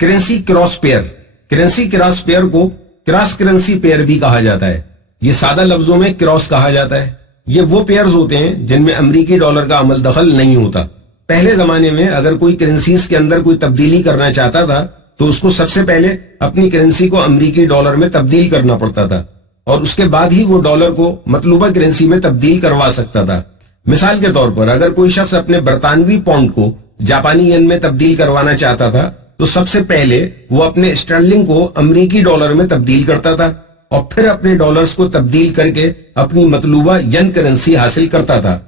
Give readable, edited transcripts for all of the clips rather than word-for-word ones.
Currency cross pair. Currency cross pair کو cross currency pair بھی کہا جاتا ہے. یہ سادہ لفظوں میں کراس کہا جاتا ہے. یہ وہ پیئرز ہوتے ہیں جن میں امریکی ڈالر کا عمل دخل نہیں ہوتا. پہلے زمانے میں اگر کوئی کرنسیز کے اندر کوئی تبدیلی کرنا چاہتا تھا تو اس کو سب سے پہلے اپنی کرنسی کو امریکی ڈالر میں تبدیل کرنا پڑتا تھا اور اس کے بعد ہی وہ ڈالر کو مطلوبہ کرنسی میں تبدیل کروا سکتا تھا. مثال کے طور پر اگر کوئی شخص اپنے برطانوی پاؤنڈ کو جاپانی ین میں تبدیل کروانا چاہتا تھا تو سب سے پہلے وہ اپنے اسٹرلنگ کو امریکی ڈالر میں تبدیل کرتا تھا اور پھر اپنے ڈالرز کو تبدیل کر کے اپنی مطلوبہ ین کرنسی حاصل کرتا تھا.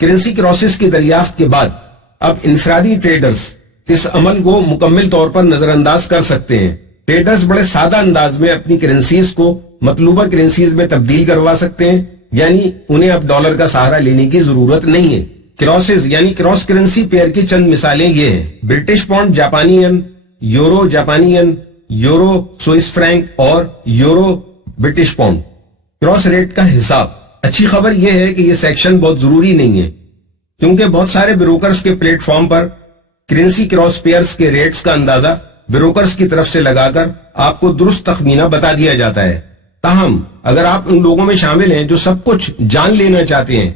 کرنسی کراسز کی دریافت کے بعد اب انفرادی ٹریڈرز اس عمل کو مکمل طور پر نظر انداز کر سکتے ہیں. ٹریڈرز بڑے سادہ انداز میں اپنی کرنسیز کو مطلوبہ کرنسیز میں تبدیل کروا سکتے ہیں, یعنی انہیں اب ڈالر کا سہارا لینے کی ضرورت نہیں ہے. کراسز یعنی کراس کرنسی پیئر کی چند مثالیں یہ ہیں: برٹش پاؤنڈ جاپانی ین, یورو جاپانی ین, یورو سوئس فرینک اور euro British pound. Cross rate کا حساب. اچھی خبر یہ ہے کہ یہ سیکشن بہت ضروری نہیں ہے کیونکہ بہت سارے بروکرز کے پلیٹ فارم پر کرنسی کراس پیئرز کے ریٹس کا اندازہ بروکرز کی طرف سے لگا کر آپ کو درست تخمینہ بتا دیا جاتا ہے. تاہم اگر آپ ان لوگوں میں شامل ہیں جو سب کچھ جان لینا چاہتے ہیں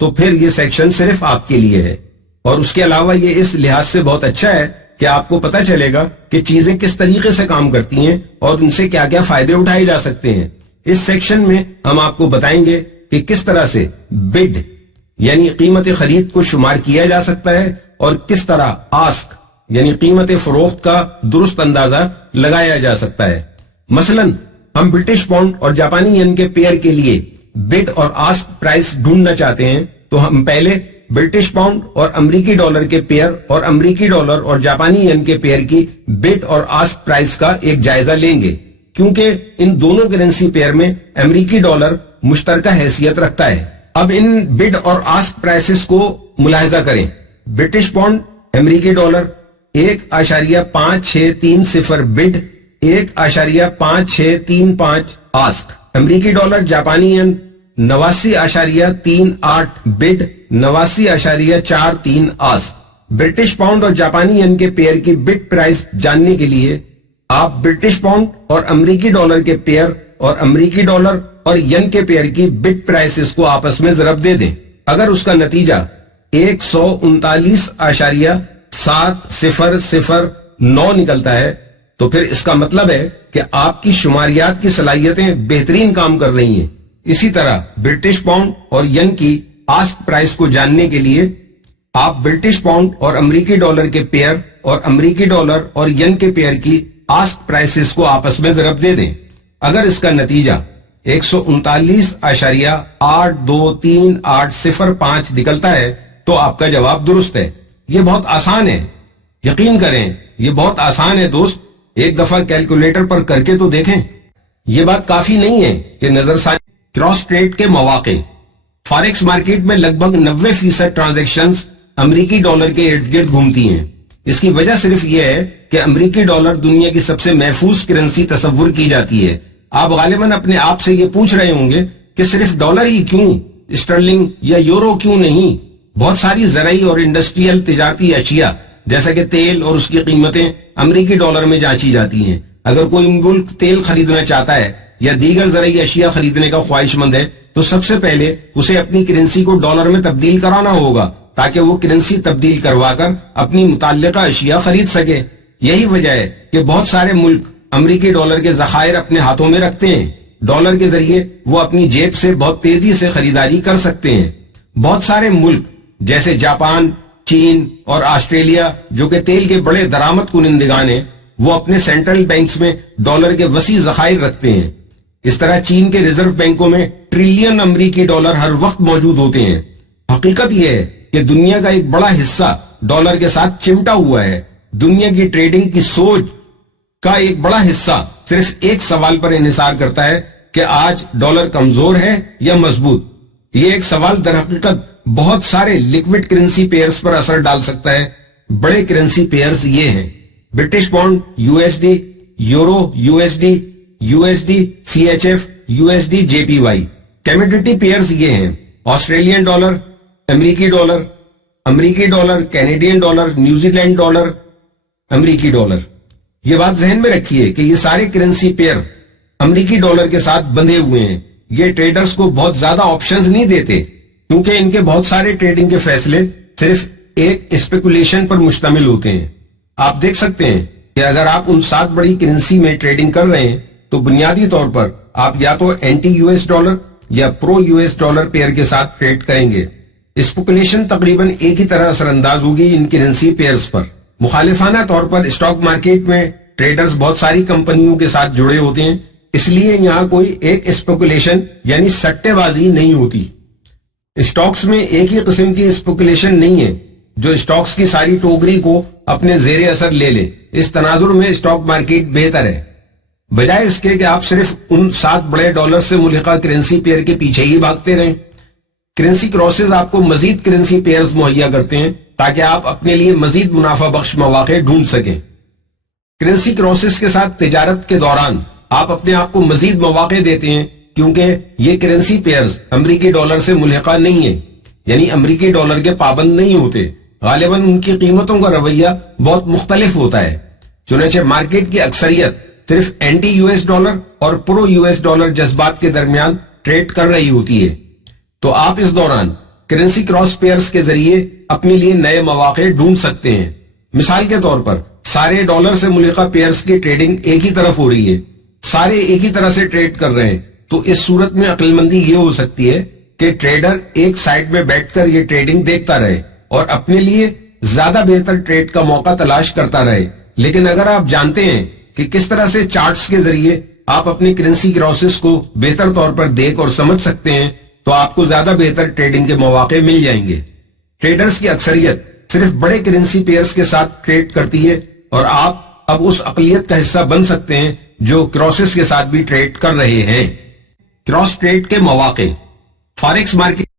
تو پھر یہ سیکشن صرف آپ کے لیے ہے. اور اس کے علاوہ یہ اس لحاظ سے بہت اچھا ہے کہ آپ کو پتا چلے گا کہ چیزیں کس طریقے سے کام کرتی ہیں اور ان سے کیا کیا فائدے اٹھائے جا سکتے ہیں. اس سیکشن میں ہم آپ کو بتائیں گے کہ کس طرح سے بڈ یعنی قیمت خرید کو شمار کیا جا سکتا ہے اور کس طرح آسک یعنی قیمت فروخت کا درست اندازہ لگایا جا سکتا ہے. مثلا ہم برٹش پاؤنڈ اور جاپانی ین کے پیئر کے لیے بڈ اور آسک پرائس ڈھونڈنا چاہتے ہیں تو ہم پہلے برٹش پاؤنڈ اور امریکی ڈالر کے پیئر اور امریکی ڈالر اور جاپانی ین کے پیئر کی بڈ اور آسک پرائس کا ایک جائزہ لیں گے کیونکہ ان دونوں کرنسی پیئر میں امریکی ڈالر مشترکہ حیثیت رکھتا ہے. اب ان بڈ اور آسک پرائسز کو ملاحظہ کریں. برٹش پاؤنڈ امریکی ڈالر 1.5630 بڈ, 1.5635 آسک. امریکی ڈالر جاپانی ین 89.38 بڈ, 89.43 آسک. برٹش پاؤنڈ اور جاپانی ین کے پیئر کی بڈ پرائس جاننے کے لیے آپ برٹش پاؤنڈ اور امریکی ڈالر کے پیئر اور امریکی ڈالر اور ین کے پیئر کی بڈ پرائسز کو آپس میں ضرب دے دیں. اگر اس کا نتیجہ 139.7009 نکلتا ہے تو پھر اس کا مطلب ہے کہ آپ کی شماریات کی صلاحیتیں بہترین کام کر رہی ہیں. اسی طرح برٹش پاؤنڈ اور ین کی آسک پرائس کو جاننے کے لیے آپ برٹش پاؤنڈ اور امریکی ڈالر کے پیئر اور امریکی ڈالر اور ین کے پیئر کی آسک پرائسز کو آپس میں ضرب دے دیں. اگر اس کا نتیجہ 139.823805 نکلتا ہے تو آپ کا جواب درست ہے. یہ بہت آسان ہے, یقین کریں یہ بہت آسان ہے دوست. ایک دفعہ کیلکولیٹر پر کر کے تو دیکھیں. یہ بات کافی نہیں ہے کہ نظر ثانی. کراس ٹریڈ کے مواقع. فاریکس مارکیٹ میں لگ بھگ 90% ٹرانزیکشنز امریکی ڈالر کے ارد گرد گھومتی ہیں. اس کی وجہ صرف یہ ہے کہ امریکی ڈالر دنیا کی سب سے محفوظ کرنسی تصور کی جاتی ہے. آپ غالباً اپنے آپ سے یہ پوچھ رہے ہوں گے کہ صرف ڈالر ہی کیوں, اسٹرلنگ یا یورو کیوں نہیں؟ بہت ساری زرعی اور انڈسٹریل تجارتی اشیاء جیسا کہ تیل اور اس کی قیمتیں امریکی ڈالر میں جانچی جاتی ہیں. اگر کوئی ملک تیل خریدنا چاہتا ہے یا دیگر زرعی اشیاء خریدنے کا خواہش مند ہے تو سب سے پہلے اسے اپنی کرنسی کو ڈالر میں تبدیل کرانا ہوگا تاکہ وہ کرنسی تبدیل کروا کر اپنی متعلقہ اشیاء خرید سکے. یہی وجہ ہے کہ بہت سارے ملک امریکی ڈالر کے ذخائر اپنے ہاتھوں میں رکھتے ہیں. ڈالر کے ذریعے وہ اپنی جیب سے بہت تیزی سے خریداری کر سکتے ہیں. بہت سارے ملک جیسے جاپان, چین اور آسٹریلیا جو کہ تیل کے بڑے درآمد کنندگان ہیں وہ اپنے سینٹرل بینکس میں ڈالر کے وسیع ذخائر رکھتے ہیں. اس طرح چین کے ریزرو بینکوں میں ٹریلین امریکی ڈالر ہر وقت موجود ہوتے ہیں. حقیقت یہ ہے کہ دنیا کا ایک بڑا حصہ ڈالر کے ساتھ چمٹا ہوا ہے. دنیا کی ٹریڈنگ کی سوچ کا ایک بڑا حصہ صرف ایک سوال پر انحصار کرتا ہے کہ آج ڈالر کمزور ہے یا مضبوط. یہ ایک سوال در حقیقت بہت سارے لیکوڈ کرنسی پیئرز پر اثر ڈال سکتا ہے. بڑے کرنسی پیئرز یہ ہیں: British pound, U S D, euro, U S D, U S D, C H F, U S D, J P Y. Commodity pairs یہ ہیں: آسٹریلین ڈالر, امریکی ڈالر, امریکی dollar, Canadian dollar, New Zealand dollar, امریکی dollar. یہ بات ذہن میں رکھیے کہ یہ سارے کرنسی پیئر امریکی ڈالر کے ساتھ بندھے ہوئے ہیں. یہ ٹریڈرز کو بہت زیادہ آپشنز نہیں دیتے کیونکہ ان کے بہت سارے ٹریڈنگ کے فیصلے صرف ایک اسپیکولیشن پر مشتمل ہوتے ہیں. آپ دیکھ سکتے ہیں کہ اگر آپ ان 7 بڑی کرنسی میں ٹریڈنگ کر رہے ہیں تو بنیادی طور پر آپ یا تو اینٹی یو ایس ڈالر یا پرو یو ایس ڈالر پیئر کے ساتھ ٹریڈ کریں گے. اسپیکولیشن تقریباً ایک ہی طرح اثر انداز ہوگی ان کرنسی پیئرز پر. مخالفانہ طور پر اسٹاک مارکیٹ میں ٹریڈرز بہت ساری کمپنیوں کے ساتھ جڑے ہوتے ہیں، اس لیے یہاں کوئی ایک اسپیکولیشن یعنی سٹے بازی نہیں ہوتی. اسٹاکس میں ایک ہی قسم کی اسپیکولیشن نہیں ہے جو اسٹاکس کی ساری ٹوکری کو اپنے زیر اثر لے لے. اس تناظر میں اسٹاک مارکیٹ بہتر ہے بجائے اس کے کہ آپ صرف ان 7 بڑے ڈالر سے ملحقہ کرنسی پیئر کے پیچھے ہی بھاگتے رہیں. کرنسی کراسز آپ کو مزید کرنسی پیئرز مہیا کرتے ہیں تاکہ آپ اپنے لیے مزید منافع بخش مواقع ڈھونڈ سکیں. کرنسی کراسز کے ساتھ تجارت کے دوران آپ اپنے آپ کو مزید مواقع دیتے ہیں کیونکہ یہ کرنسی پیئرز امریکی ڈالر سے ملحقہ نہیں ہیں، یعنی امریکی ڈالر کے پابند نہیں ہوتے. غالباً ان کی قیمتوں کا رویہ بہت مختلف ہوتا ہے. چنانچہ مارکیٹ کی اکثریت صرف اینٹی یو ایس ڈالر اور پرو یو ایس ڈالر جذبات کے درمیان ٹریڈ کر رہی ہوتی ہے. تو آپ اس دوران کرنسی کراس پیئرز کے ذریعے اپنے لیے نئے مواقع ڈھونڈ سکتے ہیں. مثال کے طور پر سارے ڈالر سے ملحقہ پیئرز کی ٹریڈنگ ایک ہی طرف ہو رہی ہے، سارے ایک ہی طرح سے ٹریڈ کر رہے ہیں. تو اس صورت میں عقل مندی یہ ہو سکتی ہے کہ ٹریڈر ایک سائٹ میں بیٹھ کر یہ ٹریڈنگ دیکھتا رہے اور اپنے لیے زیادہ بہتر ٹریڈ کا موقع تلاش کرتا رہے. لیکن اگر آپ جانتے ہیں کہ کس طرح سے چارٹس کے ذریعے آپ اپنے کرنسی کراسز کو بہتر طور پر دیکھ اور سمجھ سکتے ہیں تو آپ کو زیادہ بہتر ٹریڈنگ کے مواقع مل جائیں گے. ٹریڈرز کی اکثریت صرف بڑے کرنسی پیئرز کے ساتھ ٹریڈ کرتی ہے اور آپ اب اس اقلیت کا حصہ بن سکتے ہیں جو کراسز کے ساتھ بھی ٹریڈ کر رہے ہیں. کراس ٹریڈ کے مواقع. فاریکس مارکیٹ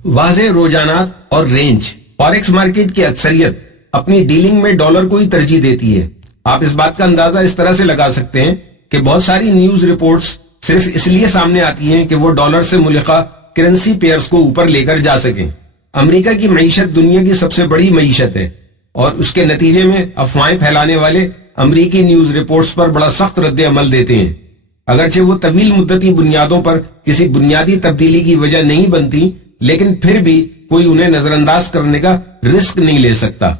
واضح رجحانات اور رینج. فاریکس مارکیٹ کی اکثریت اپنی ڈیلنگ میں ڈالر کو ہی ترجیح دیتی ہے. آپ اس بات کا اندازہ اس طرح سے لگا سکتے ہیں کہ بہت ساری نیوز رپورٹس صرف اس لیے سامنے آتی ہیں کہ وہ ڈالر سے ملحقہ کرنسی پیئرز کو اوپر لے کر جا سکیں. امریکہ کی معیشت دنیا کی سب سے بڑی معیشت ہے اور اس کے نتیجے میں افواہیں پھیلانے والے امریکی نیوز رپورٹس پر بڑا سخت رد عمل دیتے ہیں. اگرچہ وہ طویل مدتی بنیادوں پر کسی بنیادی تبدیلی کی وجہ نہیں بنتی لیکن پھر بھی کوئی انہیں نظر انداز کرنے کا رسک نہیں لے سکتا.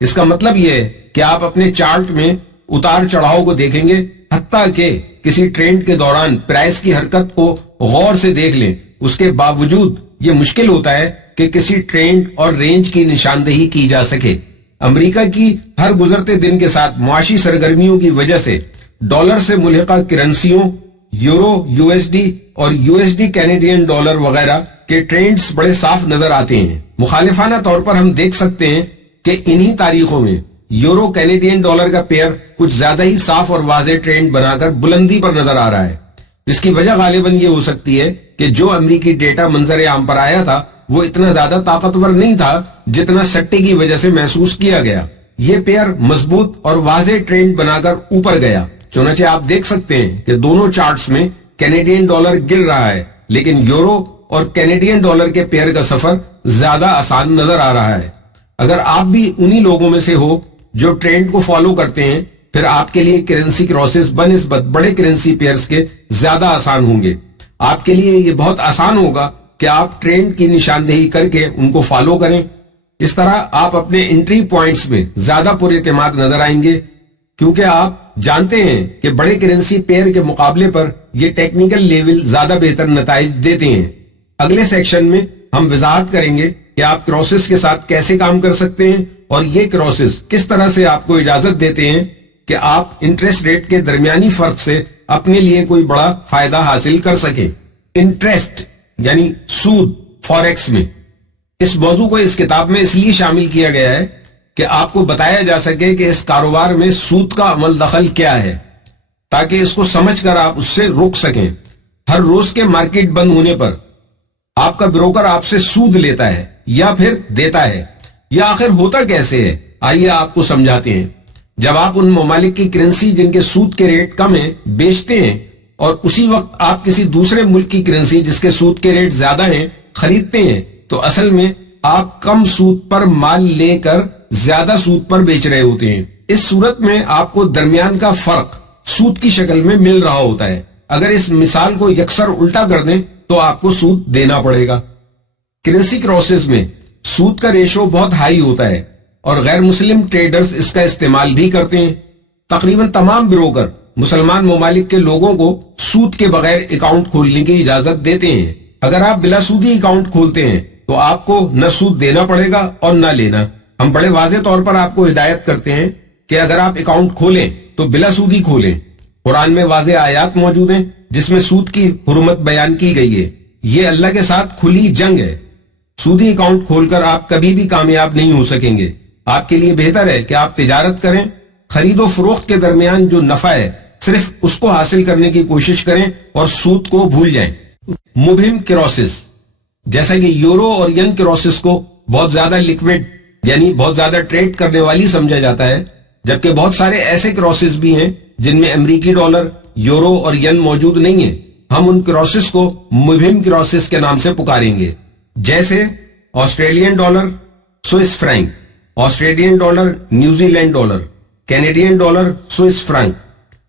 اس کا مطلب یہ ہے کہ آپ اپنے چارٹ میں اتار چڑھاؤ کو دیکھیں گے، حتیٰ کہ کسی ٹرینڈ کے دوران پرائس کی حرکت کو غور سے دیکھ لیں. اس کے باوجود یہ مشکل ہوتا ہے کہ کسی ٹرینڈ اور رینج کی نشاندہی کی جا سکے. امریکہ کی ہر گزرتے دن کے ساتھ معاشی سرگرمیوں کی وجہ سے ڈالر سے ملحقہ کرنسیوں یورو، یو ایس ڈی اور you S D Canadian dollar وغیرہ کے ٹرینڈز بڑے صاف نظر آتے ہیں. مخالفانہ طور پر ہم دیکھ سکتے ہیں کہ انہی تاریخوں میں یورو کینیڈین ڈالر کا پیئر کچھ زیادہ ہی صاف اور واضح ٹرینڈ بنا کر بلندی پر نظر آ رہا ہے. اس کی وجہ غالباً یہ ہو سکتی ہے کہ جو امریکی ڈیٹا منظر عام پر آیا تھا وہ اتنا زیادہ طاقتور نہیں تھا جتنا سٹے کی وجہ سے محسوس کیا گیا. یہ پیئر مضبوط اور واضح ٹرینڈ بنا کر اوپر گیا. چنانچہ آپ دیکھ سکتے ہیں کہ دونوں چارٹس میں کینیڈین ڈالر گر رہا ہے لیکن یورو اور کینیڈین ڈالر کے پیئر کا سفر زیادہ آسان نظر آ رہا ہے. اگر آپ بھی انہی لوگوں میں سے ہو جو ٹرینڈ کو فالو کرتے ہیں پھر آپ کے لیے کرنسی کراسز بنسبت بڑے کرنسی پیئرز کے زیادہ آسان ہوں گے. آپ کے لیے یہ بہت آسان ہوگا کہ آپ ٹرینڈ کی نشاندہی کر کے ان کو فالو کریں. اس طرح آپ اپنے انٹری پوائنٹس میں زیادہ پر اعتماد نظر آئیں گے کیونکہ آپ جانتے ہیں کہ بڑے کرنسی پیئر کے مقابلے پر یہ ٹیکنیکل لیول زیادہ بہتر نتائج دیتے ہیں. اگلے سیکشن میں ہم وضاحت کریں گے کہ آپ کراسز کے ساتھ کیسے کام کر سکتے ہیں اور یہ کراسز کس طرح سے آپ کو اجازت دیتے ہیں کہ آپ انٹرسٹ ریٹ کے درمیانی فرق سے اپنے لیے کوئی بڑا فائدہ حاصل کر سکیں. انٹرسٹ یعنی سود فوریکس میں. اس موضوع کو اس کتاب میں اس لیے شامل کیا گیا ہے کہ آپ کو بتایا جا سکے کہ اس کاروبار میں سود کا عمل دخل کیا ہے تاکہ اس کو سمجھ کر آپ اس سے روک سکیں. ہر روز کے مارکیٹ بند ہونے پر آپ کا بروکر آپ سے سود لیتا ہے یا پھر دیتا ہے. یہ آخر ہوتا کیسے ہے؟ آئیے آپ کو سمجھاتے ہیں. جب آپ ان ممالک کی کرنسی جن کے سود کے ریٹ کم ہیں بیچتے ہیں اور اسی وقت آپ کسی دوسرے ملک کی کرنسی جس کے سود کے ریٹ زیادہ ہیں خریدتے ہیں تو اصل میں آپ کم سود پر مال لے کر زیادہ سود پر بیچ رہے ہوتے ہیں. اس صورت میں آپ کو درمیان کا فرق سود کی شکل میں مل رہا ہوتا ہے. اگر اس مثال کو یکسر الٹا کر دیں تو آپ کو سود دینا پڑے گا. کرنسی کراسز میں سود کا ریشو بہت ہائی ہوتا ہے اور غیر مسلم ٹریڈرز اس کا استعمال بھی کرتے ہیں. تقریباً تمام بروکر مسلمان ممالک کے لوگوں کو سود کے بغیر اکاؤنٹ کھولنے کی اجازت دیتے ہیں. اگر آپ بلا سودی اکاؤنٹ کھولتے ہیں تو آپ کو نہ سود دینا پڑے گا اور نہ لینا. ہم بڑے واضح طور پر آپ کو ہدایت کرتے ہیں کہ اگر آپ اکاؤنٹ کھولیں تو بلا سودی کھولیں. قرآن میں واضح آیات موجود ہیں جس میں سود کی حرمت بیان کی گئی ہے. یہ اللہ کے ساتھ کھلی جنگ ہے. سودی اکاؤنٹ کھول کر آپ کبھی بھی کامیاب نہیں ہو سکیں گے. آپ کے لیے بہتر ہے کہ آپ تجارت کریں. خرید و فروخت کے درمیان جو نفع ہے صرف اس کو حاصل کرنے کی کوشش کریں اور سود کو بھول جائیں. مبہم کراسز جیسا کہ یورو اور ین کراسز کو بہت زیادہ لیکوڈ یعنی بہت زیادہ ٹریڈ کرنے والی سمجھا جاتا ہے، جبکہ بہت سارے ایسے کراسز بھی ہیں جن میں امریکی ڈالر، یورو اور ین موجود نہیں ہیں. ہم ان کراسز کو مبہم کراسز کے نام سے پکاریں گے، جیسے Australian dollar, Swiss Frank, Australian dollar, New Zealand dollar, Canadian dollar, Swiss Frank,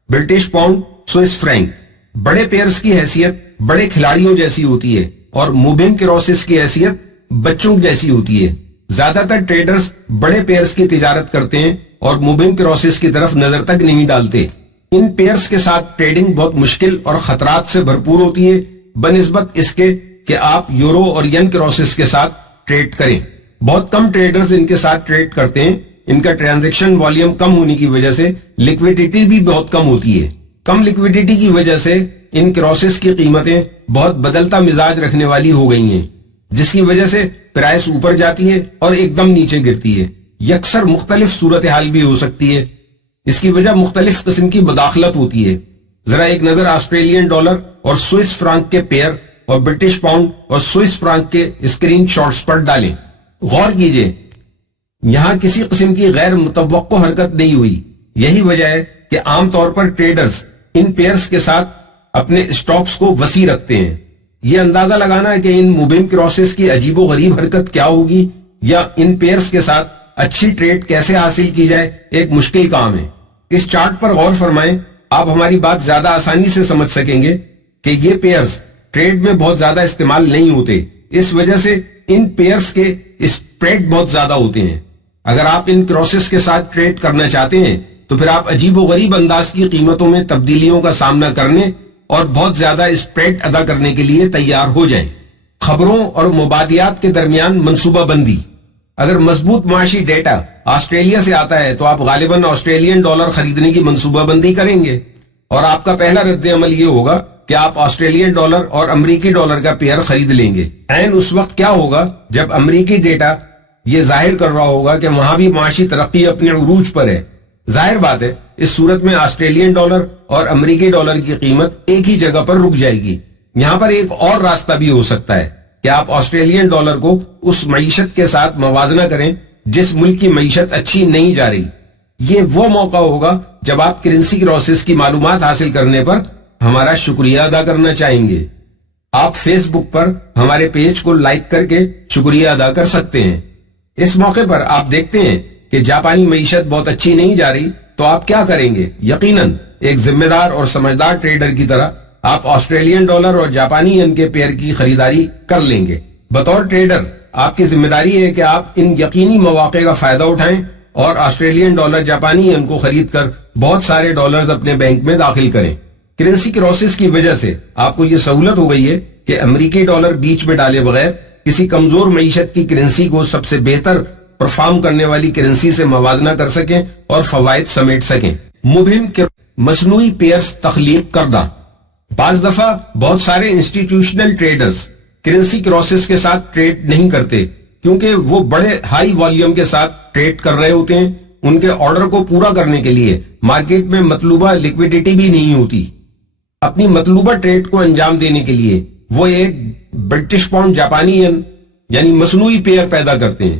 British pound, Swiss Frank. بڑے پیئرز کی حیثیت بڑے کھلاڑیوں جیسی ہوتی ہے اور مبہم کراسز کی حیثیت بچوں جیسی ہوتی ہے. زیادہ تر ٹریڈرز بڑے پیئرز کی تجارت کرتے ہیں اور مبہم کراسز کی طرف نظر تک نہیں ڈالتے. ان پیئرز کے ساتھ ٹریڈنگ بہت مشکل اور خطرات سے بھرپور ہوتی ہے بنسبت اس کے کہ آپ یورو اور ین کراسز کے ساتھ ٹریڈ کریں. بہت کم ٹریڈرز ان کے ساتھ ٹریڈ کرتے ہیں. ان کا ٹرانزیکشن والیوم کم ہونے کی وجہ سے لیکویڈیٹی بھی بہت کم ہوتی ہے. کم لیکویڈیٹی کی وجہ سے ان کراسز کی قیمتیں بہت بدلتا مزاج رکھنے والی ہو گئی ہیں، جس کی وجہ سے پرائس اوپر جاتی ہے اور ایک دم نیچے گرتی ہے. یکسر مختلف صورتحال بھی ہو سکتی ہے. اس کی وجہ مختلف قسم کی مداخلت ہوتی ہے. ذرا ایک نظر آسٹریلین ڈالر اور سوئس فرانک کے پیئر اور برٹش پاؤنڈ اور سوئس فرانک کے اسکرین شاٹس پر ڈالیں. غور کیجئے، یہاں کسی قسم کی غیر متوقع حرکت نہیں ہوئی. یہی وجہ ہے کہ عام طور پر ٹریڈرز ان پیئرز کے ساتھ اپنے اسٹاپس کو وسیع رکھتے ہیں. یہ اندازہ لگانا ہے کہ ان مبہم کراسز کی عجیب و غریب حرکت کیا ہوگی یا ان پیئرز کے ساتھ اچھی ٹریڈ کیسے حاصل کی جائے ایک مشکل کام ہے. اس چارٹ پر غور فرمائیں، آپ ہماری بات زیادہ آسانی سے سمجھ سکیں گے کہ یہ پیئرز ٹریڈ میں بہت زیادہ استعمال نہیں ہوتے. اس وجہ سے ان پیئرز کے اسپریڈ بہت زیادہ ہوتے ہیں. اگر آپ ان کراسز کے ساتھ ٹریڈ کرنا چاہتے ہیں تو پھر آپ عجیب و غریب انداز کی قیمتوں میں تبدیلیوں کا سامنا کرنے اور بہت زیادہ اسپریڈ ادا کرنے کے لیے تیار ہو جائیں. خبروں اور مبادیات کے درمیان منصوبہ بندی. اگر مضبوط معاشی ڈیٹا آسٹریلیا سے آتا ہے تو آپ غالباً آسٹریلین ڈالر خریدنے کی منصوبہ بندی کریں گے اور آپ کا پہلا رد عمل یہ ہوگا کہ آپ آسٹریلین ڈالر اور امریکی ڈالر کا پیئر خرید لیں گے. عین اس وقت کیا ہوگا جب امریکی ڈیٹا یہ ظاہر کر رہا ہوگا کہ وہاں بھی معاشی ترقی اپنے عروج پر ہے. ظاہر بات ہے اس صورت میں آسٹریلین ڈالر اور امریکی ڈالر کی قیمت ایک ہی جگہ پر رک جائے گی. یہاں پر ایک اور راستہ بھی ہو سکتا ہے کہ آپ آسٹریلین ڈالر کو اس معیشت کے ساتھ موازنہ کریں جس ملک کی معیشت اچھی نہیں جا رہی. یہ وہ موقع ہوگا جب آپ کرنسی کراسز کی معلومات حاصل کرنے پر ہمارا شکریہ ادا کرنا چاہیں گے. آپ فیس بک پر ہمارے پیج کو لائک کر کے شکریہ ادا کر سکتے ہیں. اس موقع پر آپ دیکھتے ہیں کہ جاپانی معیشت بہت اچھی نہیں جا رہی تو آپ کیا کریں گے؟ یقیناً ایک ذمہ دار اور سمجھدار ٹریڈر کی طرح آپ آسٹریلین ڈالر اور جاپانی ین کے پیئر کی خریداری کر لیں گے. بطور ٹریڈر آپ کی ذمہ داری ہے کہ آپ ان یقینی مواقع کا فائدہ اٹھائیں اور آسٹریلین ڈالر جاپانی ین کو خرید کر بہت سارے ڈالرز اپنے بینک میں داخل کریں. کرنسی کراسز کی وجہ سے آپ کو یہ سہولت ہو گئی ہے کہ امریکی ڈالر بیچ میں ڈالے بغیر کسی کمزور معیشت کی کرنسی کو سب سے بہتر پرفارم کرنے والی کرنسی سے موازنہ کر سکیں اور فوائد سمیٹ سکیں. مبہم مصنوعی پیئرز تخلیق کرنا. بعض دفعہ بہت سارے انسٹیٹیوشنل ٹریڈرز کرنسی کراسز کے ساتھ ٹریڈ نہیں کرتے کیونکہ وہ بڑے ہائی والیوم کے ساتھ ٹریڈ کر رہے ہوتے ہیں. ان کے آرڈر کو پورا کرنے کے لیے مارکیٹ میں مطلوبہ لیکویڈیٹی بھی نہیں ہوتی. اپنی مطلوبہ ٹریڈ کو انجام دینے کے لیے وہ ایک برٹش پاؤنڈ جاپانی ین یعنی مصنوعی پیئر پیدا کرتے ہیں.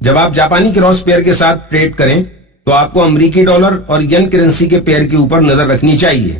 جب آپ جاپانی کراس پیئر کے ساتھ ٹریڈ کریں تو آپ کو امریکی ڈالر اور ین کرنسی کے پیئر کے اوپر نظر رکھنی چاہیے.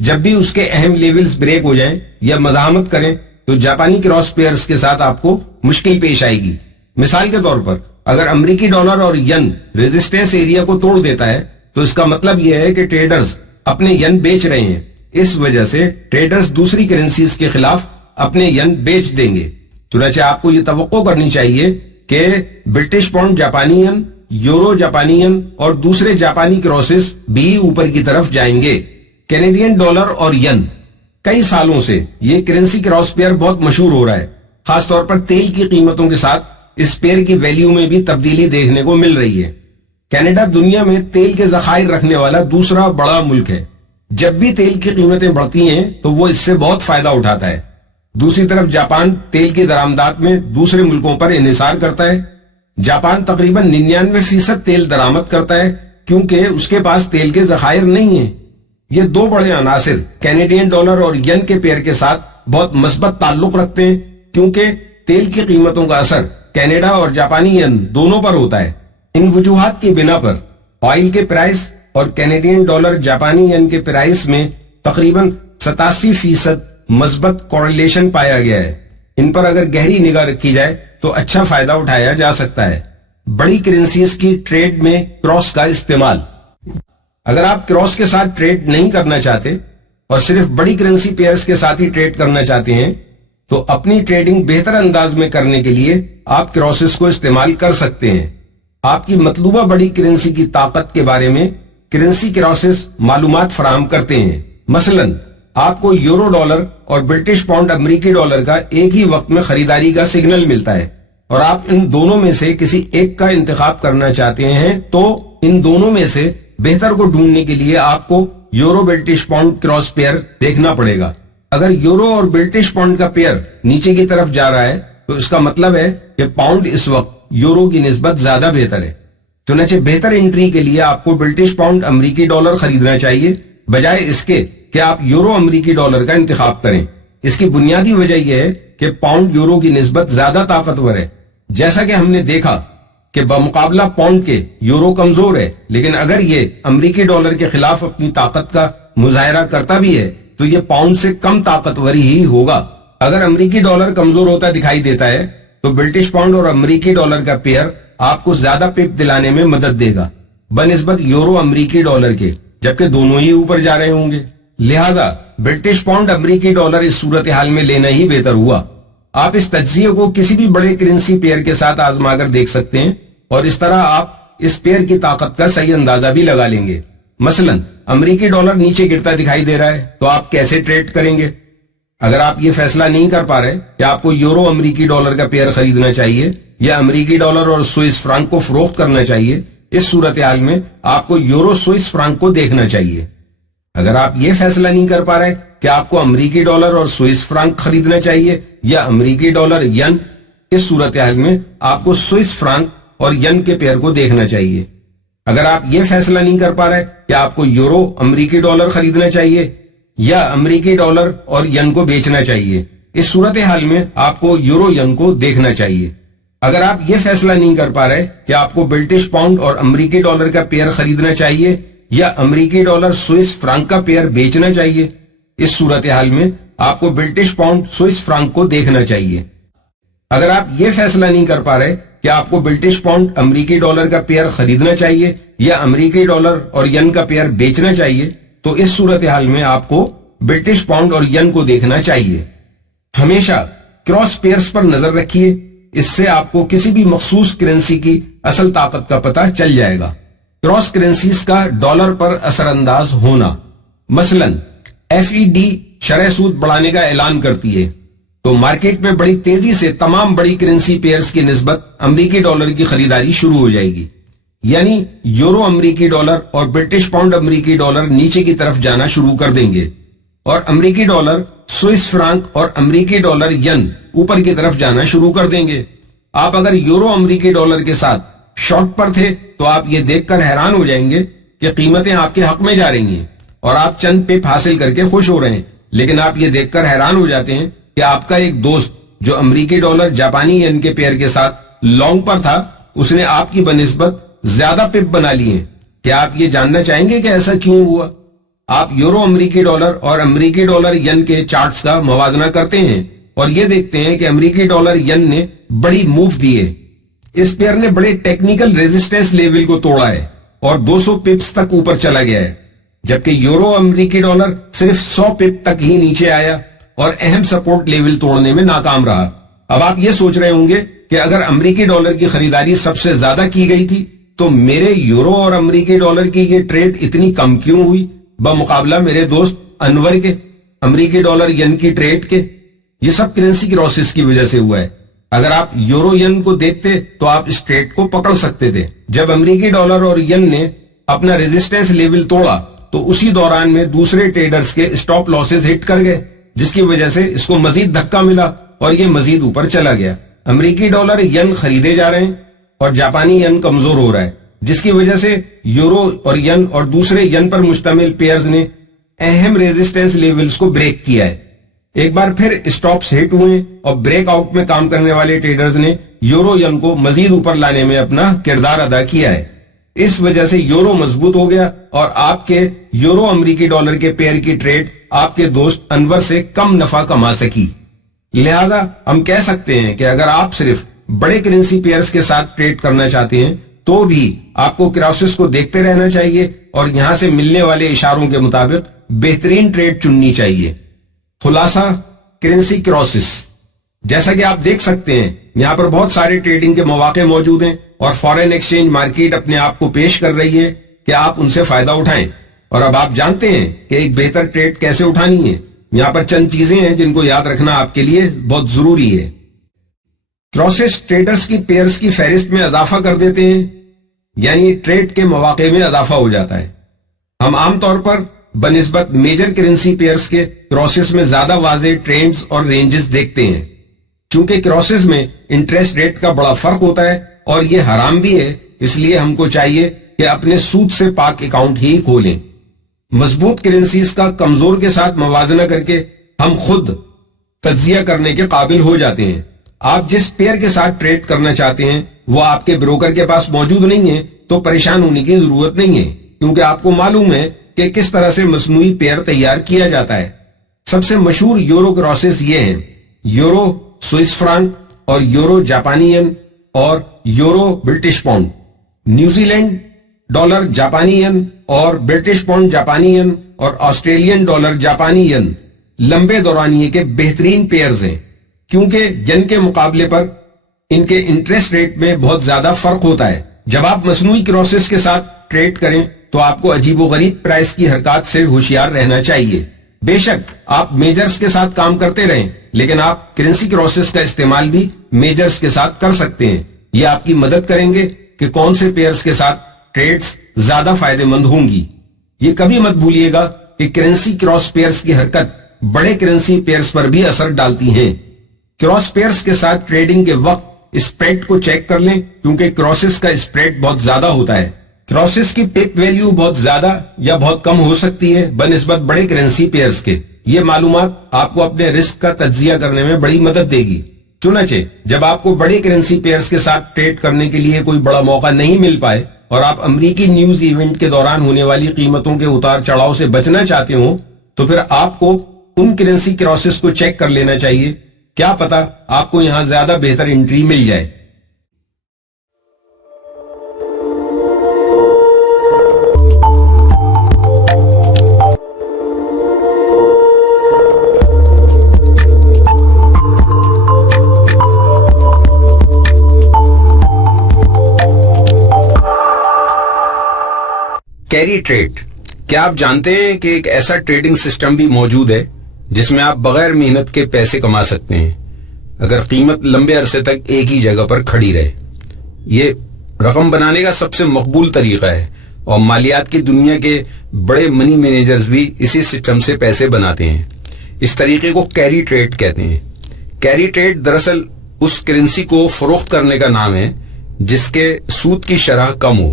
جب بھی اس کے اہم لیولز بریک ہو جائیں یا مزاحمت کریں تو جاپانی کراس پیئرز کے ساتھ آپ کو مشکل پیش آئے گی. مثال کے طور پر اگر امریکی ڈالر اور ین ریزسٹنس ایریا کو توڑ دیتا ہے تو اس کا مطلب یہ ہے کہ ٹریڈرز اپنے ین بیچ رہے ہیں. اس وجہ سے ٹریڈرز دوسری کرنسیز کے خلاف اپنے ین بیچ دیں گے. چنانچہ آپ کو یہ توقع کرنی چاہیے کہ برٹش پاؤنڈ جاپانی ین، یورو جاپانی ین اور دوسرے جاپانی کراسز بھی اوپر کی طرف جائیں گے. کینیڈین ڈالر اور ین، کئی سالوں سے یہ کرنسی کراس پیئر بہت مشہور ہو رہا ہے. خاص طور پر تیل کی قیمتوں کے ساتھ اس پیئر کی ویلیو میں بھی تبدیلی دیکھنے کو مل رہی ہے. کینیڈا دنیا میں تیل کے ذخائر رکھنے والا دوسرا بڑا ملک ہے. جب بھی تیل کی قیمتیں بڑھتی ہیں تو وہ اس سے بہت فائدہ اٹھاتا ہے. دوسری طرف جاپان تیل کی درآمدات میں دوسرے ملکوں پر انحصار کرتا ہے. جاپان تقریباً 99% تیل درآمد کرتا ہے کیونکہ اس کے پاس تیل کے ذخائر نہیں ہیں. یہ دو بڑے عناصر کینیڈین ڈالر اور ین کے پیئر کے ساتھ بہت مثبت تعلق رکھتے ہیں کیونکہ تیل کی قیمتوں کا اثر کینیڈا اور جاپانی ین دونوں پر ہوتا ہے. ان وجوہات کی بنا پر آئل کے پرائس اور کینیڈین ڈالر جاپانی ین کے پرائس میں تقریباً 87% مثبت کوریلیشن پایا گیا ہے. ان پر اگر گہری نگاہ رکھی جائے تو اچھا فائدہ اٹھایا جا سکتا ہے. بڑی کرنسیز کی ٹریڈ میں کراس کا استعمال. اگر آپ کراس کے ساتھ ٹریڈ نہیں کرنا چاہتے اور صرف بڑی کرنسی پیئرز کے ساتھ ہی ٹریڈ کرنا چاہتے ہیں تو اپنی ٹریڈنگ بہتر انداز میں کرنے کے لیے آپ کراسز کو استعمال کر سکتے ہیں. آپ کی مطلوبہ بڑی کرنسی کی طاقت کے بارے میں کرنسی کراسز معلومات فراہم کرتے ہیں. مثلا آپ کو یورو ڈالر اور برٹش پاؤنڈ امریکی ڈالر کا ایک ہی وقت میں خریداری کا سگنل ملتا ہے اور آپ ان دونوں میں سے کسی ایک کا انتخاب کرنا چاہتے ہیں تو ان دونوں میں سے بہتر کو ڈھونڈنے کے لیے آپ کو euro British pound cross pair دیکھنا پڑے گا. اگر یورو اور برٹش پاؤنڈ کا پیئر نیچے کی طرف جا رہا ہے تو اس کا مطلب ہے کہ پاؤنڈ اس وقت یورو کی نسبت زیادہ بہتر ہے. چنانچہ بہتر انٹری کے لیے آپ کو برٹش پاؤنڈ امریکی ڈالر خریدنا چاہیے بجائے اس کے کہ آپ یورو امریکی ڈالر کا انتخاب کریں. اس کی بنیادی وجہ یہ ہے کہ پاؤنڈ یورو کی نسبت زیادہ طاقتور ہے. جیسا کہ ہم نے دیکھا کہ بمقابلہ پاؤنڈ کے یورو کمزور ہے، لیکن اگر یہ امریکی ڈالر کے خلاف اپنی طاقت کا مظاہرہ کرتا بھی ہے تو یہ پاؤنڈ سے کم طاقتور ہی ہوگا. اگر امریکی ڈالر کمزور ہوتا دکھائی دیتا ہے تو برٹش پاؤنڈ اور امریکی ڈالر کا پیئر آپ کو زیادہ پپ دلانے میں مدد دے گا بنسبت یورو امریکی ڈالر کے، جبکہ دونوں ہی اوپر جا رہے ہوں گے. لہذا برٹش پاؤنڈ امریکی ڈالر اس صورتحال میں لینا ہی بہتر ہوا. آپ اس تجزیے کو کسی بھی بڑے کرنسی پیئر کے ساتھ آزما کر دیکھ سکتے ہیں اور اس طرح آپ اس پیئر کی طاقت کا صحیح اندازہ بھی لگا لیں گے. مثلا امریکی ڈالر نیچے گرتا دکھائی دے رہا ہے تو آپ کیسے ٹریڈ کریں گے؟ اگر آپ یہ فیصلہ نہیں کر پا رہے کہ آپ کو یورو امریکی ڈالر کا پیئر خریدنا چاہیے یا امریکی ڈالر اور سوئس فرانک کو فروخت کرنا چاہیے، اس صورتحال میں آپ کو یورو سوئس فرانک کو دیکھنا چاہیے. اگر آپ یہ فیصلہ نہیں کر پا رہے کہ آپ کو امریکی ڈالر اور سوئس فرانک خریدنا چاہیے یا امریکی ڈالر ین، اس صورتحال میں آپ کو سوئس فرانک اور ین کے پیئر کو دیکھنا چاہیے. اگر آپ یہ فیصلہ نہیں کر پا رہے کہ آپ کو یورو امریکی ڈالر خریدنا چاہیے یا امریکی ڈالر اور ین کو بیچنا چاہیے، اس صورتحال میں آپ کو یورو ین کو دیکھنا چاہیے. اگر آپ یہ فیصلہ نہیں کر پا رہے کہ آپ کو برٹش پاؤنڈ اور امریکی ڈالر کا پیئر خریدنا چاہیے یا امریکی ڈالر سوئس فرانک کا پیئر بیچنا چاہیے، اس صورتحال میں آپ کو برٹش پاؤنڈ سوئس فرانک کو دیکھنا چاہیے. اگر آپ یہ فیصلہ نہیں کر پا رہے کہ آپ کو برٹش پاؤنڈ امریکی ڈالر کا پیئر خریدنا چاہیے یا امریکی ڈالر اور ین کا پیئر بیچنا چاہیے تو اس صورتحال میں آپ کو برٹش پاؤنڈ اور ین کو دیکھنا چاہیے. ہمیشہ کراس پیئرز پر نظر رکھیے، اس سے آپ کو کسی بھی مخصوص کرنسی کی اصل طاقت کا پتہ چل جائے گا. کراس کرنسیز کا ڈالر پر اثر انداز ہونا. مثلا FED شرح سود بڑھانے کا اعلان کرتی ہے تو مارکیٹ میں بڑی تیزی سے تمام بڑی کرنسی پیئرز کی نسبت امریکی ڈالر کی خریداری شروع ہو جائے گی. یعنی یورو امریکی ڈالر اور برٹش پاؤنڈ امریکی ڈالر نیچے کی طرف جانا شروع کر دیں گے اور امریکی ڈالر سوئس فرانک اور امریکی ڈالر ین اوپر کی طرف جانا شروع کر دیں گے. آپ اگر یورو امریکی ڈالر کے ساتھ شارٹ پر تھے تو آپ یہ دیکھ کر حیران ہو جائیں گے کہ قیمتیں آپ کے حق میں جا رہی ہیں اور آپ چند پپ حاصل کر کے خوش ہو رہے ہیں. لیکن آپ یہ دیکھ کر حیران ہو جاتے ہیں کہ آپ کا ایک دوست جو امریکی ڈالر جاپانی ین کے پیئر کے ساتھ لانگ پر تھا اس نے آپ کی بنسبت زیادہ پپ بنا لی ہیں. کیا آپ یہ جاننا چاہیں گے کہ ایسا کیوں ہوا؟ آپ یورو امریکی ڈالر اور امریکی ڈالر ین کے چارٹس کا موازنہ کرتے ہیں اور یہ دیکھتے ہیں کہ امریکی ڈالر ین نے بڑی موو دی ہے. اس پیئر نے بڑے ٹیکنیکل ریزسٹنس لیول کو توڑا ہے اور 200 پپس تک اوپر چلا گیا ہے، جبکہ یورو امریکی ڈالر صرف 100 پپ تک ہی نیچے آیا اور اہم سپورٹ لیول توڑنے میں ناکام رہا. اب آپ یہ سوچ رہے ہوں گے کہ اگر امریکی ڈالر کی خریداری سب سے زیادہ کی گئی تھی تو میرے یورو اور امریکی ڈالر کی یہ ٹریڈ اتنی کم کیوں ہوئی بمقابلہ میرے دوست انور کے امریکی ڈالر ین کی ٹریڈ کے؟ یہ سب کرنسی کراسز کی وجہ سے ہوا ہے. اگر آپ یورو ین کو دیکھتے تو آپ اس ٹریڈ کو پکڑ سکتے تھے. جب امریکی ڈالر اور ین نے اپنا ریزسٹنس لیول توڑا تو اسی دوران میں دوسرے ٹریڈرز کے سٹاپ لاسز ہٹ کر گئے، جس کی وجہ سے اس کو مزید دھکا ملا اور یہ مزید اوپر چلا گیا. امریکی ڈالر ین خریدے جا رہے ہیں اور جاپانی ین کمزور ہو رہا ہے، جس کی وجہ سے یورو اور ین اور دوسرے ین پر مشتمل پیئرز نے اہم ریزسٹنس لیولز کو بریک کیا ہے. ایک بار پھر سٹاپس ہٹ ہوئے اور بریک آؤٹ میں کام کرنے والے ٹریڈرز نے یورو ین کو مزید اوپر لانے میں اپنا کردار ادا کیا ہے. اس وجہ سے یورو مضبوط ہو گیا اور آپ کے یورو امریکی ڈالر کے پیئر کی ٹریڈ آپ کے دوست انور سے کم نفع کما سکی. لہذا ہم کہہ سکتے ہیں کہ اگر آپ صرف بڑے کرنسی پیئرز کے ساتھ ٹریڈ کرنا چاہتے ہیں تو بھی آپ کو کراسز کو دیکھتے رہنا چاہیے اور یہاں سے ملنے والے اشاروں کے مطابق بہترین ٹریڈ چننی چاہیے. خلاصہ کرنسی کراسز، جیسا کہ آپ دیکھ سکتے ہیں یہاں پر بہت سارے ٹریڈنگ کے مواقع موجود ہیں اور فارن ایکسچینج مارکیٹ اپنے آپ کو پیش کر رہی ہے کہ آپ ان سے فائدہ اٹھائیں. اور اب آپ جانتے ہیں کہ ایک بہتر ٹریڈ کیسے اٹھانی ہے. یہاں پر چند چیزیں ہیں جن کو یاد رکھنا آپ کے لیے بہت ضروری ہے. کراسز ٹریڈرز کی پیئرز کی فہرست میں اضافہ کر دیتے ہیں، یعنی ٹریڈ کے مواقع میں اضافہ ہو جاتا ہے. ہم عام طور پر بنسبت میجر کرنسی پیئرز کے کراسز میں زیادہ واضح ٹرینڈز اور رینجز دیکھتے ہیں. چونکہ کراسز میں انٹرسٹ ریٹ کا بڑا فرق ہوتا ہے اور یہ حرام بھی ہے، اس لیے ہم کو چاہیے کہ اپنے سود سے پاک اکاؤنٹ ہی کھولیں. مضبوط کرنسیز کا کمزور کے ساتھ موازنہ کر کے ہم خود تجزیہ کرنے کے قابل ہو جاتے ہیں. آپ جس پیئر کے ساتھ ٹریڈ کرنا چاہتے ہیں وہ آپ کے بروکر کے پاس موجود نہیں ہے تو پریشان ہونے کی ضرورت نہیں ہے، کیونکہ آپ کو معلوم ہے کہ کس طرح سے مصنوعی پیئر تیار کیا جاتا ہے. سب سے مشہور یورو کراسز یہ ہیں: یورو سوئس فرانک اور یورو جاپانی ین اور euro British pound. New Zealand dollar جاپانی ین اور برٹش پاؤنڈ جاپانی ین اور آسٹریلین ڈالر جاپانی ین لمبے دورانیے کے بہترین پیئرز ہیں، کیونکہ ین کے مقابلے پر ان کے انٹرسٹ ریٹ میں بہت زیادہ فرق ہوتا ہے. جب آپ مصنوعی کراسز کے ساتھ ٹریڈ کریں تو آپ کو عجیب و غریب پرائس کی حرکات سے ہوشیار رہنا چاہیے. بے شک آپ میجرز کے ساتھ کام کرتے رہیں، لیکن آپ کرنسی کراسز کا استعمال بھی میجرز کے ساتھ کر سکتے ہیں. یہ آپ کی مدد کریں گے کہ کون سے پیئرز کے ساتھ ٹریڈز زیادہ فائدہ مند ہوں گی. یہ کبھی مت بھولیے گا کہ کرنسی کراس پیئرز کی حرکت بڑے کرنسی پیئرز پر بھی اثر ڈالتی ہیں. کراس پیئرز کے ساتھ ٹریڈنگ کے وقت اسپریڈ کو چیک کر لیں، کیونکہ کراسز کا اسپریڈ بہت زیادہ ہوتا ہے. کراسز کی پپ ویلیو بہت زیادہ یا بہت کم ہو سکتی ہے بنسبت بڑے کرنسی پیئرز کے. یہ معلومات آپ کو اپنے رسک کا تجزیہ کرنے میں بڑی مدد دے گی. چنانچہ جب آپ کو بڑے کرنسی پیئرز کے ساتھ ٹریڈ کرنے کے لیے کوئی بڑا موقع نہیں مل پائے اور آپ امریکی نیوز ایونٹ کے دوران ہونے والی قیمتوں کے اتار چڑھاؤ سے بچنا چاہتے ہوں تو پھر آپ کو ان کرنسی کراسز کو چیک کر لینا چاہیے. کیا پتا آپ کو یہاں زیادہ بہتر انٹری مل جائے. Carry trade. کیا آپ جانتے ہیں کہ ایک ایسا ٹریڈنگ سسٹم بھی موجود ہے جس میں آپ بغیر محنت کے پیسے کما سکتے ہیں اگر قیمت لمبے عرصے تک ایک ہی جگہ پر کھڑی رہے؟ یہ رقم بنانے کا سب سے مقبول طریقہ ہے اور مالیات کی دنیا کے بڑے منی مینیجرز بھی اسی سسٹم سے پیسے بناتے ہیں. اس طریقے کو کیری ٹریڈ کہتے ہیں. کیری ٹریڈ دراصل اس کرنسی کو فروخت کرنے کا نام ہے جس کے سود کی شرح کم ہو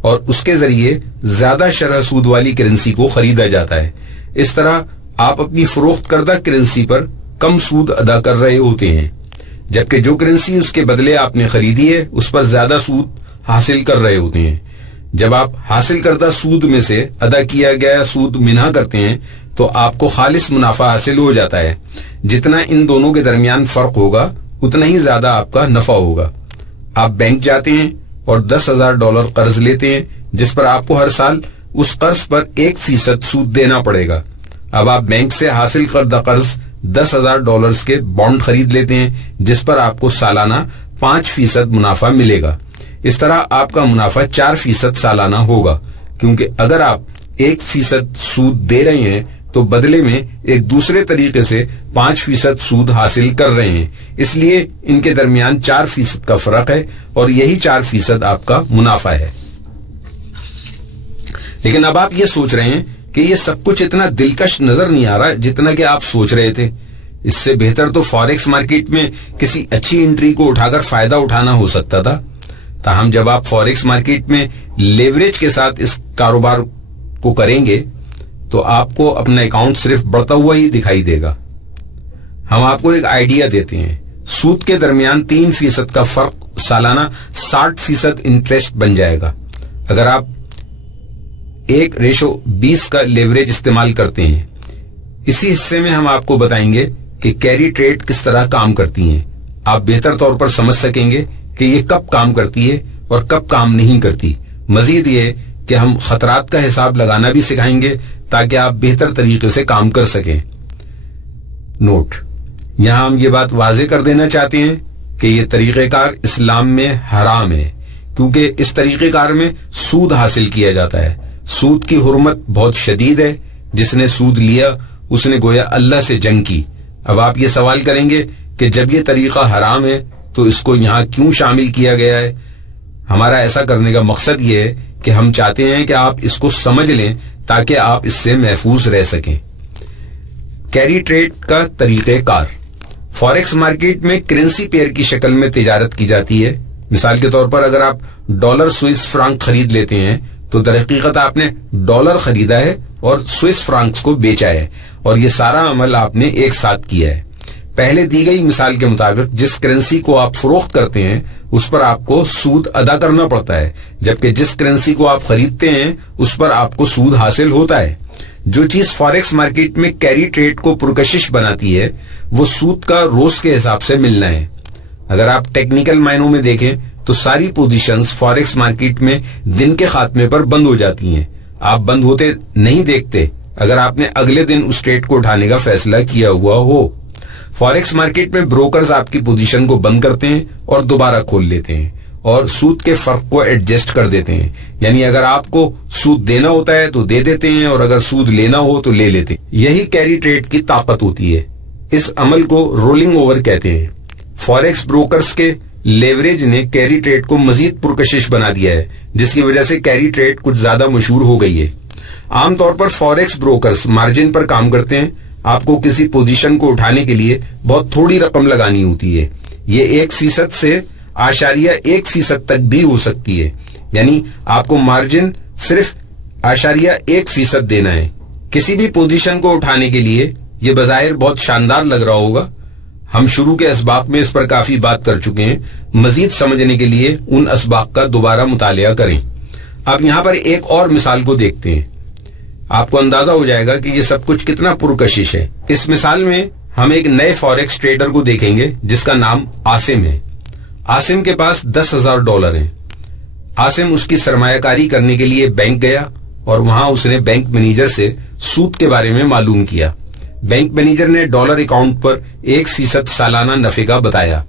اور اس کے ذریعے زیادہ شرح سود والی کرنسی کو خریدا جاتا ہے. اس طرح آپ اپنی فروخت کردہ کرنسی پر کم سود ادا کر رہے ہوتے ہیں. جبکہ جو کرنسی اس کے بدلے آپ نے خریدی ہے اس پر زیادہ سود حاصل کر رہے ہوتے ہیں۔ جب آپ حاصل کردہ سود میں سے ادا کیا گیا سود منہا کرتے ہیں تو آپ کو خالص منافع حاصل ہو جاتا ہے۔ جتنا ان دونوں کے درمیان فرق ہوگا اتنا ہی زیادہ آپ کا نفع ہوگا۔ آپ بینک جاتے ہیں اور $10,000 قرض لیتے ہیں جس پر آپ کو ہر سال اس قرض پر 1% سود دینا پڑے گا۔ اب آپ بینک سے حاصل کردہ قرض $10,000 کے بانڈ خرید لیتے ہیں جس پر آپ کو سالانہ 5% منافع ملے گا۔ اس طرح آپ کا منافع 4% سالانہ ہوگا، کیونکہ اگر آپ 1% سود دے رہے ہیں تو بدلے میں ایک دوسرے طریقے سے 5% سود حاصل کر رہے ہیں، اس لیے ان کے درمیان 4% کا فرق ہے اور یہی 4% آپ کا منافع ہے۔ لیکن اب آپ یہ سوچ رہے ہیں کہ یہ سب کچھ اتنا دلکش نظر نہیں آ رہا جتنا کہ آپ سوچ رہے تھے۔ اس سے بہتر تو فاریکس مارکیٹ میں کسی اچھی انٹری کو اٹھا کر فائدہ اٹھانا ہو سکتا تھا۔ تاہم جب آپ فاریکس مارکیٹ میں لیوریج کے ساتھ اس کاروبار کو کریں گے تو آپ کو اپنا اکاؤنٹ صرف بڑھتا ہوا ہی دکھائی دے گا۔ ہم آپ کو ایک آئیڈیا دیتے ہیں، سود کے درمیان 3% کا فرق سالانہ 60% انٹرسٹ بن جائے گا۔ اگر آپ 1:20 کا لیوریج استعمال کرتے ہیں، اسی حصے میں ہم آپ کو بتائیں گے کہ کیری ٹریڈ کس طرح کام کرتی ہیں۔ آپ بہتر طور پر سمجھ سکیں گے کہ یہ کب کام کرتی ہے اور کب کام نہیں کرتی۔ مزید یہ کہ ہم خطرات کا حساب لگانا بھی سکھائیں گے تاکہ آپ بہتر طریقے سے کام کر سکیں۔ نوٹ: یہاں ہم یہ بات واضح کر دینا چاہتے ہیں کہ یہ طریقہ کار اسلام میں حرام ہے، کیونکہ اس طریقہ کار میں سود حاصل کیا جاتا ہے۔ سود کی حرمت بہت شدید ہے۔ جس نے سود لیا اس نے گویا اللہ سے جنگ کی۔ اب آپ یہ سوال کریں گے کہ جب یہ طریقہ حرام ہے تو اس کو یہاں کیوں شامل کیا گیا ہے؟ ہمارا ایسا کرنے کا مقصد یہ ہے کہ ہم چاہتے ہیں کہ آپ اس کو سمجھ لیں تاکہ آپ اس سے محفوظ رہ سکیں۔ کیری ٹریڈ کا طریقہ کار: فاریکس مارکیٹ میں کرنسی پیئر کی شکل میں تجارت کی جاتی ہے۔ مثال کے طور پر اگر آپ ڈالر سوئس فرانک خرید لیتے ہیں تو در حقیقت آپ نے ڈالر خریدا ہے اور سوئس فرانکس کو بیچا ہے، اور یہ سارا عمل آپ نے ایک ساتھ کیا ہے۔ پہلے دی گئی مثال کے مطابق جس کرنسی کو آپ فروخت کرتے ہیں اس پر آپ کو سود ادا کرنا پڑتا ہے، جبکہ جس کرنسی کو آپ خریدتے ہیں اس پر آپ کو سود حاصل ہوتا ہے۔ جو چیز فاریکس مارکیٹ میں کیری ٹریڈ کو پرکشش بناتی ہے وہ سود کا روز کے حساب سے ملنا ہے۔ اگر آپ ٹیکنیکل معنوں میں دیکھیں تو ساری پوزیشنز فاریکس مارکیٹ میں دن کے خاتمے پر بند ہو جاتی ہیں۔ آپ بند ہوتے نہیں دیکھتے اگر آپ نے اگلے دن اس ٹریڈ کو اٹھانے کا فیصلہ کیا ہوا ہو۔ فاریکس مارکیٹ میں بروکرز آپ کی پوزیشن کو بند کرتے ہیں اور دوبارہ کھول لیتے ہیں اور سود کے فرق کو ایڈجسٹ کر دیتے ہیں، یعنی اگر آپ کو سود دینا ہوتا ہے تو دے دیتے ہیں اور اگر سود لینا ہو تو لے لیتے ہیں۔ یہی کیری ٹریڈ کی طاقت ہوتی ہے۔ اس عمل کو رولنگ اوور کہتے ہیں۔ فاریکس بروکرز کے لیوریج نے کیری ٹریڈ کو مزید پرکشش بنا دیا ہے، جس کی وجہ سے کیری ٹریڈ کچھ زیادہ مشہور ہو گئی ہے۔ عام طور پر فاریکس بروکرز مارجن پر کام کرتے ہیں۔ آپ کو کسی پوزیشن کو اٹھانے کے لیے بہت تھوڑی رقم لگانی ہوتی ہے۔ یہ 1% سے 0.1% تک بھی ہو سکتی ہے، یعنی آپ کو مارجن صرف 0.1% دینا ہے۔ کسی بھی پوزیشن کو اٹھانے کے لیے یہ بظاہر بہت شاندار لگ رہا ہوگا۔ ہم شروع کے اسباق میں اس پر کافی بات کر چکے ہیں۔ مزید سمجھنے کے لیے ان اسباق کا دوبارہ مطالعہ کریں۔ اب یہاں پر ایک اور مثال کو دیکھتے ہیں۔ آپ کو اندازہ ہو جائے گا کہ یہ سب کچھ کتنا پرکشش ہے۔ اس مثال میں ہم ایک نئے فاریکس ٹریڈر کو دیکھیں گے جس کا نام عاصم ہے۔ عاصم کے پاس $10,000 ہیں۔ عاصم اس کی سرمایہ کاری کرنے کے لیے بینک گیا اور وہاں اس نے بینک مینیجر سے سود کے بارے میں معلوم کیا۔ بینک مینیجر نے ڈالر اکاؤنٹ پر 1% سالانہ نفع کا بتایا۔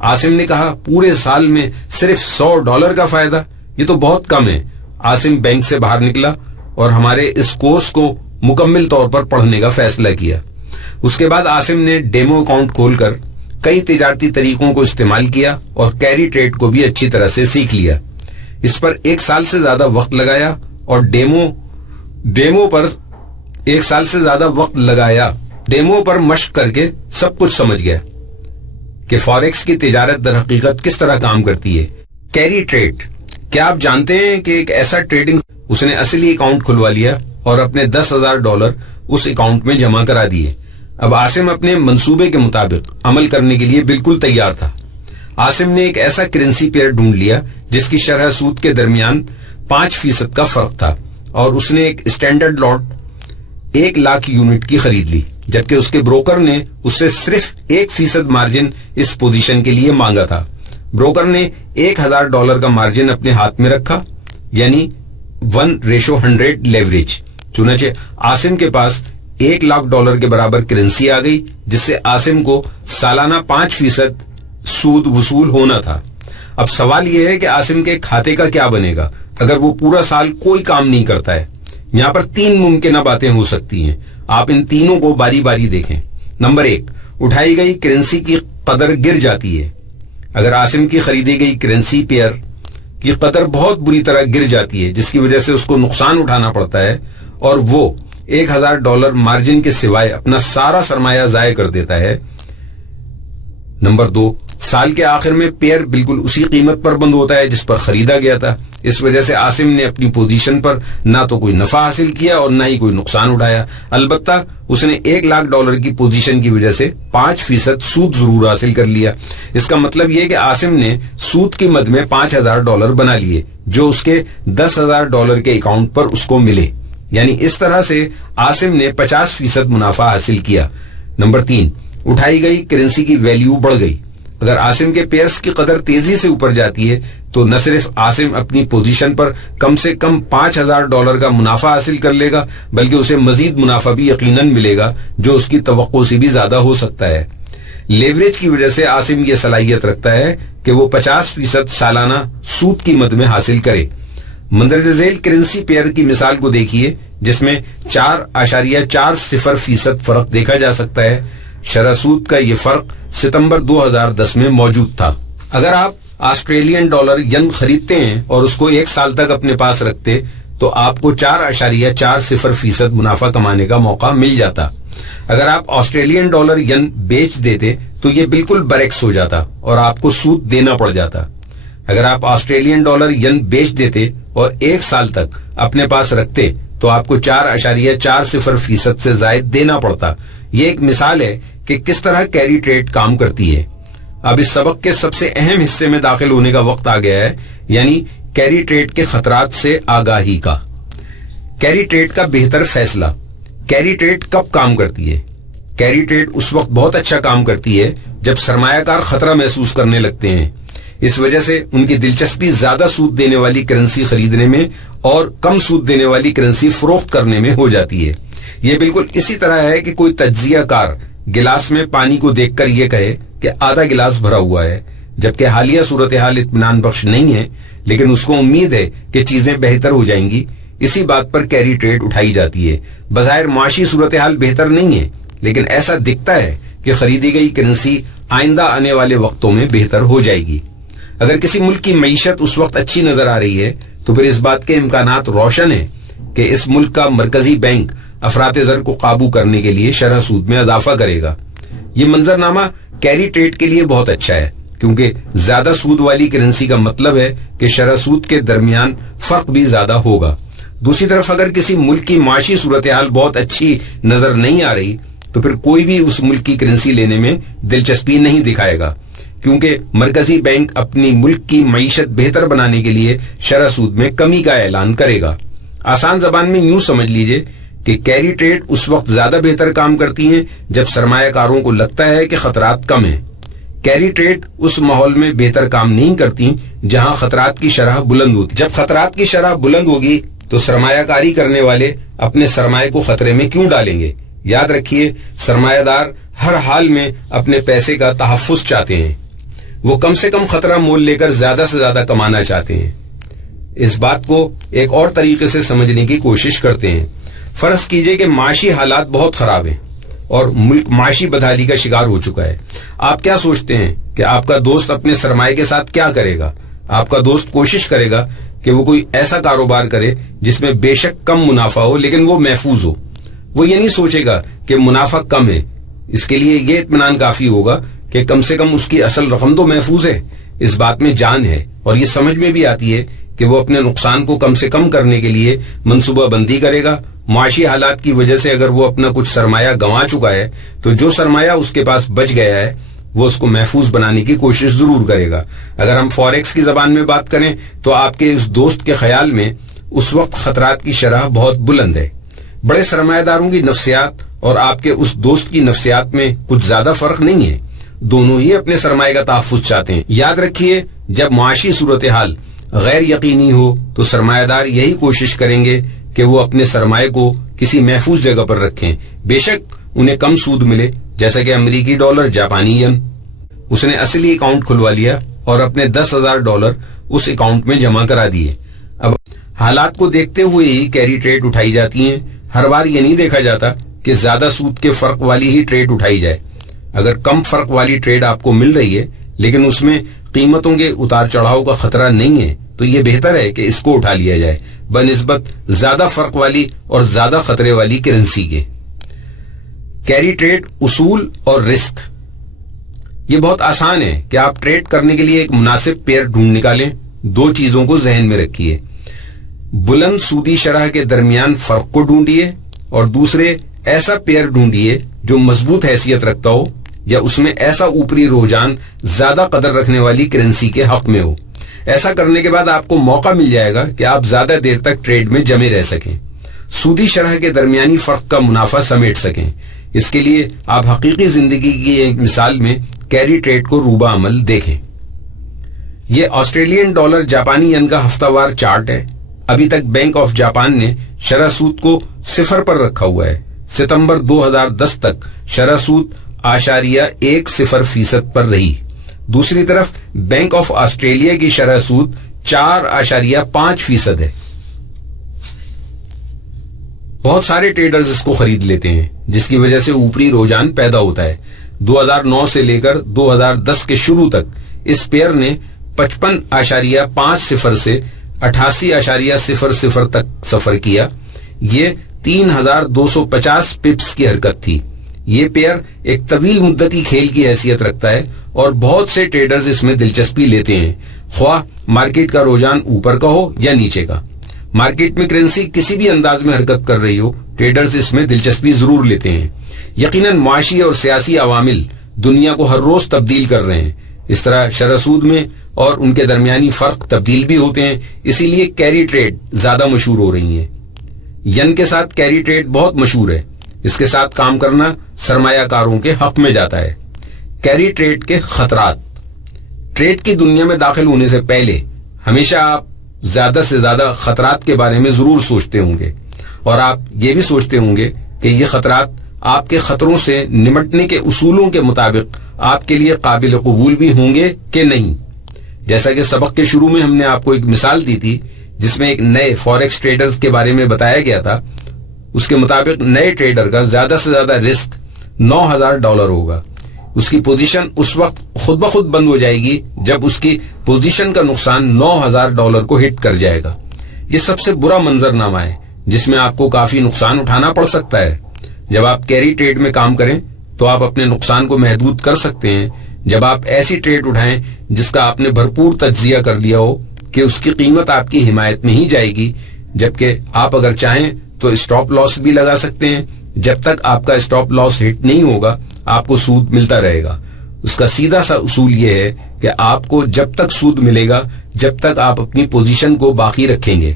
عاصم نے کہا پورے سال میں صرف $100 کا فائدہ، یہ تو بہت کم ہے۔ عاصم بینک سے باہر نکلا اور ہمارے اس کورس کو مکمل طور پر پڑھنے کا فیصلہ کیا۔ اس کے بعد عاصم نے ڈیمو اکاؤنٹ کھول کر کئی تجارتی طریقوں کو استعمال کیا اور کیری ٹریڈ کو بھی اچھی طرح سے سیکھ لیا۔ اس پر 1 سال سے زیادہ وقت لگایا اور ڈیمو پر 1 سال سے زیادہ وقت لگایا۔ ڈیمو پر مشق کر کے سب کچھ سمجھ گیا کہ فاریکس کی تجارت در حقیقت کس طرح کام کرتی ہے۔ کیری ٹریڈ، کیا آپ جانتے ہیں کہ ایک ایسا ٹریڈنگ اس نے اصلی اکاؤنٹ کھلوا لیا اور اپنے $10,000 اس اکاؤنٹ میں جمع کرا دیے۔ اب عاصم اپنے منصوبے کے مطابق عمل کرنے کے لیے بالکل تیار تھا۔ عاصم نے ایک ایسا کرنسی پیئر ڈھونڈ لیا جس کی شرح سود کے درمیان 5% کا فرق تھا، اور اس نے ایک اسٹینڈرڈ لاٹ 1,00,000 یونٹ کی خرید لی، جبکہ اس کے بروکر نے اس سے صرف 1% مارجن اس پوزیشن کے لیے مانگا تھا۔ بروکر نے $1,000 کا مارجن اپنے ہاتھ میں رکھا، یعنی 1:100 لیوریج۔ چنانچہ عاصم کے پاس $1,00,000 کے برابر کرنسی آ گئی، جس سے عاصم کو سالانہ 5% سود وصول ہونا تھا۔ اب سوال یہ ہے کہ عاصم کے کھاتے کا کیا بنے گا اگر وہ پورا سال کوئی کام نہیں کرتا ہے؟ یہاں پر 3 ممکنہ باتیں ہو سکتی ہیں، آپ ان تینوں کو باری باری دیکھیں۔ نمبر 1، اٹھائی گئی کرنسی کی قدر گر جاتی ہے۔ اگر عاصم کی خریدی گئی کرنسی پیئر کی قدر بہت بری طرح گر جاتی ہے، جس کی وجہ سے اس کو نقصان اٹھانا پڑتا ہے، اور وہ $1,000 مارجن کے سوائے اپنا سارا سرمایہ ضائع کر دیتا ہے۔ نمبر 2، سال کے آخر میں پیئر بالکل اسی قیمت پر بند ہوتا ہے جس پر خریدا گیا تھا۔ اس وجہ سے عاصم نے اپنی پوزیشن پر نہ تو کوئی نفع حاصل کیا اور نہ ہی کوئی نقصان اٹھایا۔ البتہ اس نے $1,00,000 کی پوزیشن کی وجہ سے 5% سود ضرور حاصل کر لیا۔ اس کا مطلب یہ کہ عاصم نے سود کی مد میں $5,000 بنا لیے، جو اس کے $10,000 کے اکاؤنٹ پر اس کو ملے، یعنی اس طرح سے عاصم نے 50% منافع حاصل کیا۔ نمبر 3، اٹھائی گئی کرنسی کی ویلیو بڑھ گئی۔ اگر عاصم کے پیئرز کی قدر تیزی سے اوپر جاتی ہے تو نہ صرف عاصم اپنی پوزیشن پر کم سے کم $5,000 کا منافع حاصل کر لے گا، بلکہ اسے مزید منافع بھی یقیناً ملے گا، جو اس کی توقع سے بھی زیادہ ہو سکتا ہے۔ لیوریج کی وجہ سے عاصم یہ صلاحیت رکھتا ہے کہ وہ 50% سالانہ سود کی مد میں حاصل کرے۔ مندرجہ ذیل کرنسی پیئر کی مثال کو دیکھیے، جس میں 4.40% فرق دیکھا جا سکتا ہے۔ شرح سود کا یہ فرق ستمبر 2010 میں موجود تھا۔ اگر آپ آسٹریلین ڈالر ین خریدتے ہیں اور اس کو 1 سال تک اپنے پاس رکھتے تو آپ کو 4.40% منافع کمانے کا موقع مل جاتا۔ اگر آپ آسٹریلین ڈالر ین بیچ دیتے تو یہ بالکل برعکس ہو جاتا اور آپ کو سود دینا پڑ جاتا۔ اگر آپ آسٹریلین ڈالر ین بیچ دیتے اور 1 سال تک اپنے پاس رکھتے تو آپ کو 4.40% سے زائد دینا پڑتا۔ یہ ایک مثال ہے کہ کس طرح کیری ٹریڈ کام کرتی ہے۔ اب اس سبق کے سب سے اہم حصے میں داخل ہونے کا وقت آ گیا ہے، یعنی کیری ٹریڈ کے خطرات سے آگاہی کا۔ کیری ٹریڈ کا بہتر فیصلہ۔ کیری ٹریڈ کب کام کرتی ہے؟ کیری ٹریڈ اس وقت بہت اچھا کام کرتی ہے جب سرمایہ کار خطرہ محسوس کرنے لگتے ہیں۔ اس وجہ سے ان کی دلچسپی زیادہ سود دینے والی کرنسی خریدنے میں اور کم سود دینے والی کرنسی فروخت کرنے میں ہو جاتی ہے۔ یہ بالکل اسی طرح ہے کہ کوئی تجزیہ کار گلاس میں پانی کو دیکھ کر یہ کہے کہ آدھا گلاس بھرا ہوا ہے، جبکہ حالیہ صورتحال اطمینان بخش نہیں ہے، لیکن اس کو امید ہے کہ چیزیں بہتر ہو جائیں گی۔ اسی بات پر کیری ٹریڈ اٹھائی جاتی ہے۔ بظاہر معاشی صورتحال بہتر نہیں ہے، لیکن ایسا دکھتا ہے کہ خریدی گئی کرنسی آئندہ آنے والے وقتوں میں بہتر ہو جائے گی۔ اگر کسی ملک کی معیشت اس وقت اچھی نظر آ رہی ہے تو پھر اس بات کے امکانات روشن ہیں کہ اس ملک کا مرکزی بینک افراط زر کو قابو کرنے کے لیے شرح سود میں اضافہ کرے گا۔ یہ منظرنامہ کیری ٹریڈ کے لیے بہت اچھا ہے، کیونکہ زیادہ سود والی کرنسی کا مطلب ہے کہ شرح سود کے درمیان فرق بھی زیادہ ہوگا۔ دوسری طرف اگر کسی ملک کی معاشی صورتحال بہت اچھی نظر نہیں آ رہی تو پھر کوئی بھی اس ملک کی کرنسی لینے میں دلچسپی نہیں دکھائے گا، کیونکہ مرکزی بینک اپنی ملک کی معیشت بہتر بنانے کے لیے شرح سود میں کمی کا اعلان کرے گا۔ آسان زبان میں یوں سمجھ لیجئے کہ کیری ٹریڈ اس وقت زیادہ بہتر کام کرتی ہیں جب سرمایہ کاروں کو لگتا ہے کہ خطرات کم ہیں۔ کیری ٹریڈ اس ماحول میں بہتر کام نہیں کرتی جہاں خطرات کی شرح بلند ہوتی۔ جب خطرات کی شرح بلند ہوگی تو سرمایہ کاری کرنے والے اپنے سرمایہ کو خطرے میں کیوں ڈالیں گے؟ یاد رکھیے، سرمایہ دار ہر حال میں اپنے پیسے کا تحفظ چاہتے ہیں۔ وہ کم سے کم خطرہ مول لے کر زیادہ سے زیادہ کمانا چاہتے ہیں۔ اس بات کو ایک اور طریقے سے سمجھنے کی کوشش کرتے ہیں۔ فرض کیجئے کہ معاشی حالات بہت خراب ہیں اور ملک معاشی بدحالی کا شکار ہو چکا ہے۔ آپ کیا سوچتے ہیں کہ آپ کا دوست اپنے سرمایہ کے ساتھ کیا کرے گا؟ آپ کا دوست کوشش کرے گا کہ وہ کوئی ایسا کاروبار کرے جس میں بے شک کم منافع ہو لیکن وہ محفوظ ہو۔ وہ یہ نہیں سوچے گا کہ منافع کم ہے، اس کے لیے یہ اطمینان کافی ہوگا کہ کم سے کم اس کی اصل رقم تو محفوظ ہے۔ اس بات میں جان ہے اور یہ سمجھ میں بھی آتی ہے کہ وہ اپنے نقصان کو کم سے کم کرنے کے لیے منصوبہ بندی کرے گا معاشی حالات کی وجہ سے اگر وہ اپنا کچھ سرمایہ گنوا چکا ہے تو جو سرمایہ اس کے پاس بچ گیا ہے وہ اس کو محفوظ بنانے کی کوشش ضرور کرے گا۔ اگر ہم فوریکس کی زبان میں بات کریں تو آپ کے اس دوست کے خیال میں اس وقت خطرات کی شرح بہت بلند ہے۔ بڑے سرمایہ داروں کی نفسیات اور آپ کے اس دوست کی نفسیات میں کچھ زیادہ فرق نہیں ہے، دونوں ہی اپنے سرمایہ کا تحفظ چاہتے ہیں۔ یاد رکھیے، جب معاشی صورتحال غیر یقینی ہو تو سرمایہ دار یہی کوشش کریں گے کہ وہ اپنے سرمایہ کو کسی محفوظ جگہ پر رکھیں، بے شک انہیں کم سود ملے، جیسا کہ امریکی ڈالر، جاپانی ین۔ اس نے اصلی اکاؤنٹ کھلوا لیا اور اپنے $10,000 اس اکاؤنٹ میں جمع کرا دیے۔ اب حالات کو دیکھتے ہوئے ہی کیری ٹریڈ اٹھائی جاتی ہیں۔ ہر بار یہ نہیں دیکھا جاتا کہ زیادہ سود کے فرق والی ہی ٹریڈ اٹھائی جائے۔ اگر کم فرق والی ٹریڈ آپ کو مل رہی ہے لیکن اس میں قیمتوں کے اتار چڑھاؤ کا خطرہ نہیں ہے تو یہ بہتر ہے کہ اس کو اٹھا لیا جائے بنسبت زیادہ فرق والی اور زیادہ خطرے والی کرنسی کے۔ کیری ٹریڈ اصول اور رسک۔ یہ بہت آسان ہے کہ آپ ٹریڈ کرنے کے لیے ایک مناسب پیئر ڈھونڈ نکالیں۔ دو چیزوں کو ذہن میں رکھیے، بلند سودی شرح کے درمیان فرق کو ڈھونڈیے اور دوسرے ایسا پیئر ڈھونڈیے جو مضبوط حیثیت رکھتا ہو یا اس میں ایسا اوپری رجحان زیادہ قدر رکھنے والی کرنسی کے حق میں ہو۔ ایسا کرنے کے بعد آپ کو موقع مل جائے گا کہ آپ زیادہ دیر تک ٹریڈ میں جمے رہ سکیں، سودی شرح کے درمیانی فرق کا منافع سمیٹ سکیں۔ اس کے لیے آپ حقیقی زندگی کی ایک مثال میں کیری ٹریڈ کو روبہ عمل دیکھیں۔ یہ آسٹریلین ڈالر جاپانی ین کا ہفتہ وار چارٹ ہے۔ ابھی تک بینک آف جاپان نے شرح سود کو 0 پر رکھا ہوا ہے۔ ستمبر 2010 تک شرح سود 0.10% پر رہی۔ دوسری طرف بینک آف آسٹریلیا کی شرح سود 4.5% ہے۔ بہت سارے ٹریڈرز اس کو خرید لیتے ہیں جس کی وجہ سے اوپری رجحان پیدا ہوتا ہے۔ 2009 سے لے کر 2010 کے شروع تک اس پیئر نے 55.50 سے 88.00 تک سفر کیا۔ یہ 3250 پپس کی حرکت تھی۔ یہ پیئر ایک طویل مدتی کھیل کی حیثیت رکھتا ہے اور بہت سے ٹریڈرز اس میں دلچسپی لیتے ہیں، خواہ مارکیٹ کا رجحان اوپر کا ہو یا نیچے کا۔ مارکیٹ میں کرنسی کسی بھی انداز میں حرکت کر رہی ہو، ٹریڈرز اس میں دلچسپی ضرور لیتے ہیں۔ یقیناً معاشی اور سیاسی عوامل دنیا کو ہر روز تبدیل کر رہے ہیں، اس طرح شرح سود میں اور ان کے درمیانی فرق تبدیل بھی ہوتے ہیں، اسی لیے کیری ٹریڈ زیادہ مشہور ہو رہی ہیں۔ ین کے ساتھ کیری ٹریڈ بہت مشہور ہے، اس کے ساتھ کام کرنا سرمایہ کاروں کے حق میں جاتا ہے۔ کیری ٹریڈ کے خطرات۔ ٹریڈ کی دنیا میں داخل ہونے سے پہلے ہمیشہ آپ زیادہ سے زیادہ خطرات کے بارے میں ضرور سوچتے ہوں گے، اور آپ یہ بھی سوچتے ہوں گے کہ یہ خطرات آپ کے خطروں سے نمٹنے کے اصولوں کے مطابق آپ کے لیے قابل قبول بھی ہوں گے کہ نہیں۔ جیسا کہ سبق کے شروع میں ہم نے آپ کو ایک مثال دی تھی جس میں ایک نئے فوریکس ٹریڈرز کے بارے میں بتایا گیا تھا، اس کے مطابق نئے ٹریڈر کا زیادہ سے زیادہ رسک $9,000 ہوگا۔ اس کی پوزیشن اس وقت خود بخود بند ہو جائے گی جب اس کی پوزیشن کا نقصان $9,000 کو ہٹ کر جائے گا۔ یہ سب سے برا منظرنامہ ہے جس میں آپ کو کافی نقصان اٹھانا پڑ سکتا ہے۔ جب آپ کیری ٹریڈ میں کام کریں تو آپ اپنے نقصان کو محدود کر سکتے ہیں جب آپ ایسی ٹریڈ اٹھائیں جس کا آپ نے بھرپور تجزیہ کر لیا ہو کہ اس کی قیمت آپ کی حمایت میں ہی جائے گی، جبکہ آپ اگر چاہیں تو اسٹاپ لاس بھی لگا سکتے ہیں۔ جب تک آپ کا اسٹاپ لاس ہٹ نہیں ہوگا آپ کو سود ملتا رہے گا۔ اس کا سیدھا سا اصول یہ ہے کہ آپ کو جب تک سود ملے گا جب تک آپ اپنی پوزیشن کو باقی رکھیں گے۔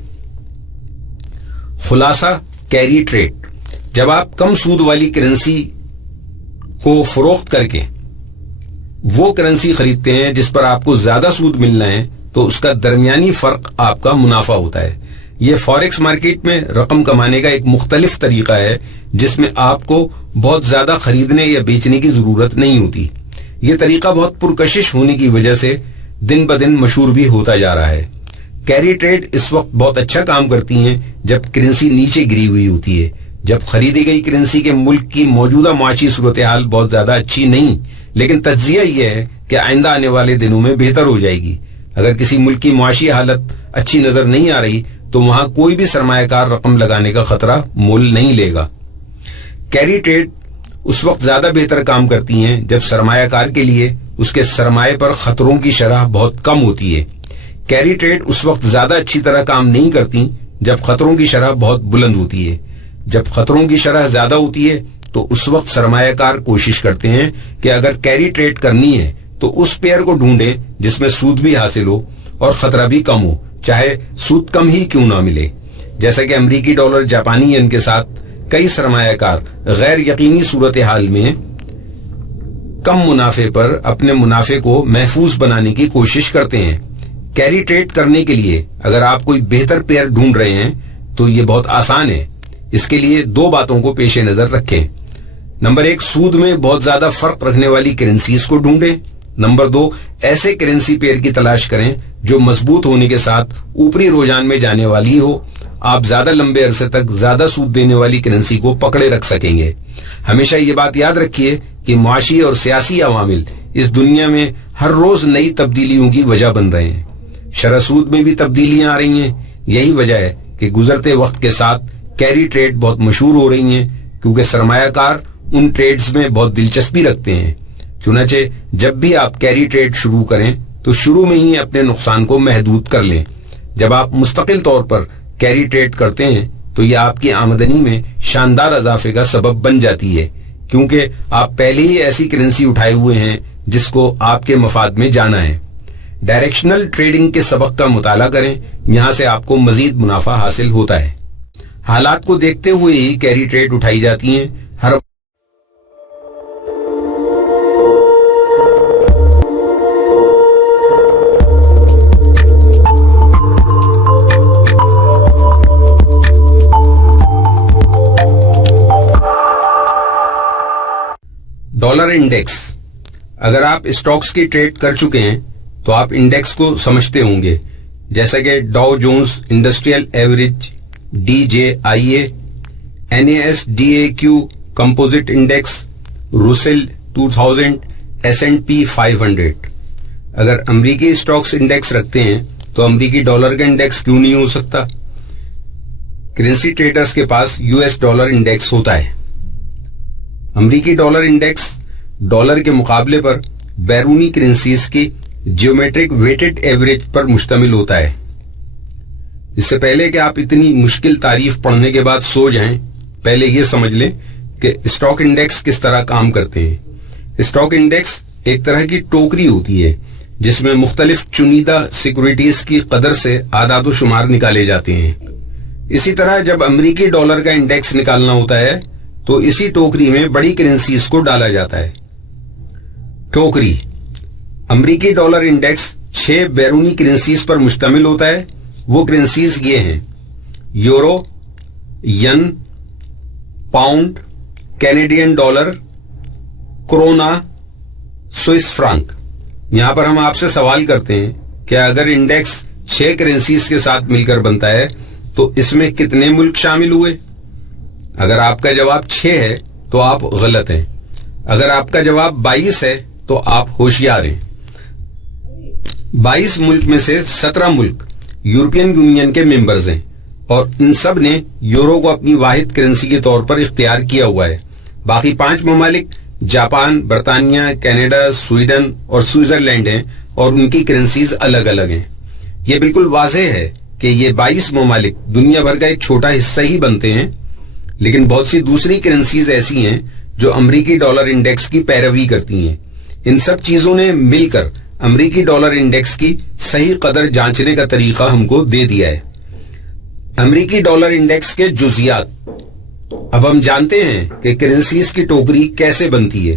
خلاصہ کیری ٹریڈ، جب آپ کم سود والی کرنسی کو فروخت کر کے وہ کرنسی خریدتے ہیں جس پر آپ کو زیادہ سود ملنا ہے تو اس کا درمیانی فرق آپ کا منافع ہوتا ہے۔ یہ فوریکس مارکیٹ میں رقم کمانے کا ایک مختلف طریقہ ہے جس میں آپ کو بہت زیادہ خریدنے یا بیچنے کی ضرورت نہیں ہوتی۔ یہ طریقہ بہت پرکشش ہونے کی وجہ سے دن بدن مشہور بھی ہوتا جا رہا ہے۔ کیری ٹریڈ اس وقت بہت اچھا کام کرتی ہیں جب کرنسی نیچے گری ہوئی ہوتی ہے، جب خریدی گئی کرنسی کے ملک کی موجودہ معاشی صورتحال بہت زیادہ اچھی نہیں، لیکن تجزیہ یہ ہے کہ آئندہ آنے والے دنوں میں بہتر ہو جائے گی۔ اگر کسی ملک کی معاشی حالت اچھی نظر نہیں آ رہی تو وہاں کوئی بھی سرمایہ کار رقم لگانے کا خطرہ مول نہیں لے گا۔ کیری ٹریڈ اس وقت زیادہ بہتر کام کرتی ہیں جب سرمایہ کار کے لیے اس کے سرمایہ پر خطروں کی شرح بہت کم ہوتی ہے۔ کیری ٹریڈ اس وقت زیادہ اچھی طرح کام نہیں کرتی جب خطروں کی شرح بہت بلند ہوتی ہے۔ جب خطروں کی شرح زیادہ ہوتی ہے تو اس وقت سرمایہ کار کوشش کرتے ہیں کہ اگر کیری ٹریڈ کرنی ہے تو اس پیئر کو ڈھونڈیں جس میں سود بھی حاصل ہو اور خطرہ بھی کم ہو، چاہے سود کم ہی کیوں نہ ملے. جیسا کہ امریکی ڈالر جاپانی ین کے ساتھ کئی سرمایہ کار غیر یقینی صورتحال میں کم منافع پر اپنے منافع کو محفوظ بنانے کی کوشش کرتے ہیں. کیری ٹریڈ کرنے کے لیے اگر آپ کوئی بہتر پیئر ڈھونڈ رہے ہیں تو یہ بہت آسان ہے. اس کے لیے دو باتوں کو پیش نظر رکھیں. نمبر 1، سود میں بہت زیادہ فرق رکھنے والی کرنسیز کو ڈھونڈیں. نمبر 2، ایسے کرنسی پیئر کی تلاش کریں جو مضبوط ہونے کے ساتھ اوپری رجحان میں جانے والی ہو. آپ زیادہ لمبے عرصے تک زیادہ سود دینے والی کرنسی کو پکڑے رکھ سکیں گے. ہمیشہ یہ بات یاد رکھیے کہ معاشی اور سیاسی عوامل اس دنیا میں ہر روز نئی تبدیلیوں کی وجہ بن رہے ہیں. شرح سود میں بھی تبدیلیاں آ رہی ہیں. یہی وجہ ہے کہ گزرتے وقت کے ساتھ کیری ٹریڈ بہت مشہور ہو رہی ہیں، کیونکہ سرمایہ کار ان ٹریڈز میں بہت دلچسپی رکھتے ہیں. چنانچہ جب بھی آپ کیری ٹریڈ شروع کریں تو شروع میں ہی اپنے نقصان کو محدود کر لیں. جب آپ مستقل طور پر کیری ٹریڈ کرتے ہیں تو یہ آپ کی آمدنی میں شاندار اضافے کا سبب بن جاتی ہے، کیونکہ آپ پہلے ہی ایسی کرنسی اٹھائے ہوئے ہیں جس کو آپ کے مفاد میں جانا ہے. ڈائریکشنل ٹریڈنگ کے سبق کا مطالعہ کریں، یہاں سے آپ کو مزید منافع حاصل ہوتا ہے. حالات کو دیکھتے ہوئے ہی کیری ٹریڈ اٹھائی جاتی ہیں. ہر ڈالر انڈیکس. اگر آپ اسٹاکس کی ٹریڈ کر چکے ہیں تو آپ انڈیکس کو سمجھتے ہوں گے، جیسا کہ Dow Jones Industrial Average, DJIA، NASDAQ composite index, Russell 2000، S&P 500. اگر امریکی اسٹاکس انڈیکس رکھتے ہیں تو امریکی ڈالر کا انڈیکس کیوں نہیں ہو سکتا؟ کرنسی ٹریڈرز کے پاس US ڈالر انڈیکس ہوتا ہے. امریکی ڈالر انڈیکس ڈالر کے مقابلے پر بیرونی کرنسیز کی جیومیٹرک ویٹڈ ایوریج پر مشتمل ہوتا ہے. اس سے پہلے کہ آپ اتنی مشکل تعریف پڑھنے کے بعد سو جائیں، پہلے یہ سمجھ لیں کہ اسٹاک انڈیکس کس طرح کام کرتے ہیں. اسٹاک انڈیکس ایک طرح کی ٹوکری ہوتی ہے جس میں مختلف چنیدہ سیکورٹیز کی قدر سے اعداد و شمار نکالے جاتے ہیں. اسی طرح جب امریکی ڈالر کا انڈیکس نکالنا ہوتا ہے تو اسی ٹوکری میں بڑی کرنسیز کو ڈالا جاتا ہے. ٹوکری. امریکی ڈالر انڈیکس 6 بیرونی کرنسیز پر مشتمل ہوتا ہے. وہ کرنسیز یہ ہیں: euro, yen, pound, Canadian dollar, krona, Swiss franc. یہاں پر ہم آپ سے سوال کرتے ہیں کہ اگر انڈیکس 6 کرنسیز کے ساتھ مل کر بنتا ہے تو اس میں کتنے ملک شامل ہوئے؟ اگر آپ کا جواب 6 ہے تو آپ غلط ہیں. اگر آپ کا جواب 22 ہے تو آپ ہوشیار ہیں. 22 ملک میں سے 17 ملک یورپین یونین کے ممبرز ہیں اور ان سب نے یورو کو اپنی واحد کرنسی کے طور پر اختیار کیا ہوا ہے. باقی 5 ممالک جاپان، برطانیہ، کینیڈا، سویڈن اور سوئٹزرلینڈ ہیں اور ان کی کرنسیز الگ الگ ہیں. یہ بالکل واضح ہے کہ یہ 22 ممالک دنیا بھر کا ایک چھوٹا حصہ ہی بنتے ہیں، لیکن بہت سی دوسری کرنسیز ایسی ہیں جو امریکی ڈالر انڈیکس کی پیروی کرتی ہیں. ان سب چیزوں نے مل کر امریکی ڈالر انڈیکس کی صحیح قدر جانچنے کا طریقہ ہم کو دے دیا ہے. امریکی ڈالر انڈیکس کے جزیات. اب ہم جانتے ہیں کہ کرنسیز کی ٹوکری کیسے بنتی ہے.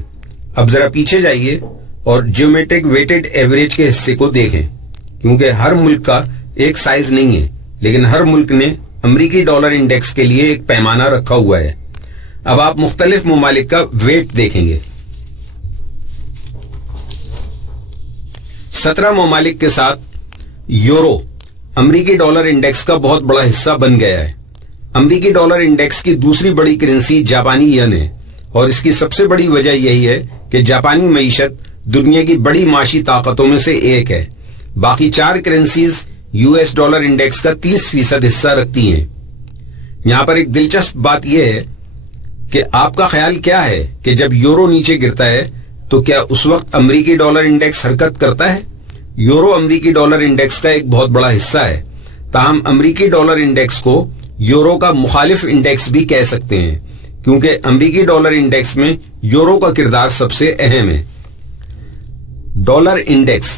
اب ذرا پیچھے جائیے اور جیومیٹرک ویٹڈ ایوریج کے حصے کو دیکھیں، کیونکہ ہر ملک کا ایک سائز نہیں ہے، لیکن ہر ملک نے امریکی ڈالر انڈیکس کے لیے ایک پیمانہ رکھا ہوا ہے. اب آپ مختلف ممالک کا ویٹ دیکھیں گے. 17 ممالک کے ساتھ یورو امریکی ڈالر انڈیکس کا بہت بڑا حصہ بن گیا ہے. امریکی ڈالر انڈیکس کی دوسری بڑی کرنسی جاپانی ین ہے، اور اس کی سب سے بڑی وجہ یہی ہے کہ جاپانی معیشت دنیا کی بڑی معاشی طاقتوں میں سے ایک ہے. باقی 4 کرنسیز US ڈالر انڈیکس کا 30% حصہ رکھتی ہیں. یہاں پر ایک دلچسپ بات یہ ہے کہ آپ کا خیال کیا ہے کہ جب یورو نیچے گرتا ہے تو کیا اس وقت امریکی ڈالر انڈیکس حرکت کرتا ہے؟ یورو امریکی ڈالر انڈیکس کا ایک بہت بڑا حصہ ہے، تاہم امریکی ڈالر انڈیکس کو یورو کا مخالف انڈیکس بھی کہہ سکتے ہیں، کیونکہ امریکی ڈالر انڈیکس میں یورو کا کردار سب سے اہم ہے۔ ڈالر انڈیکس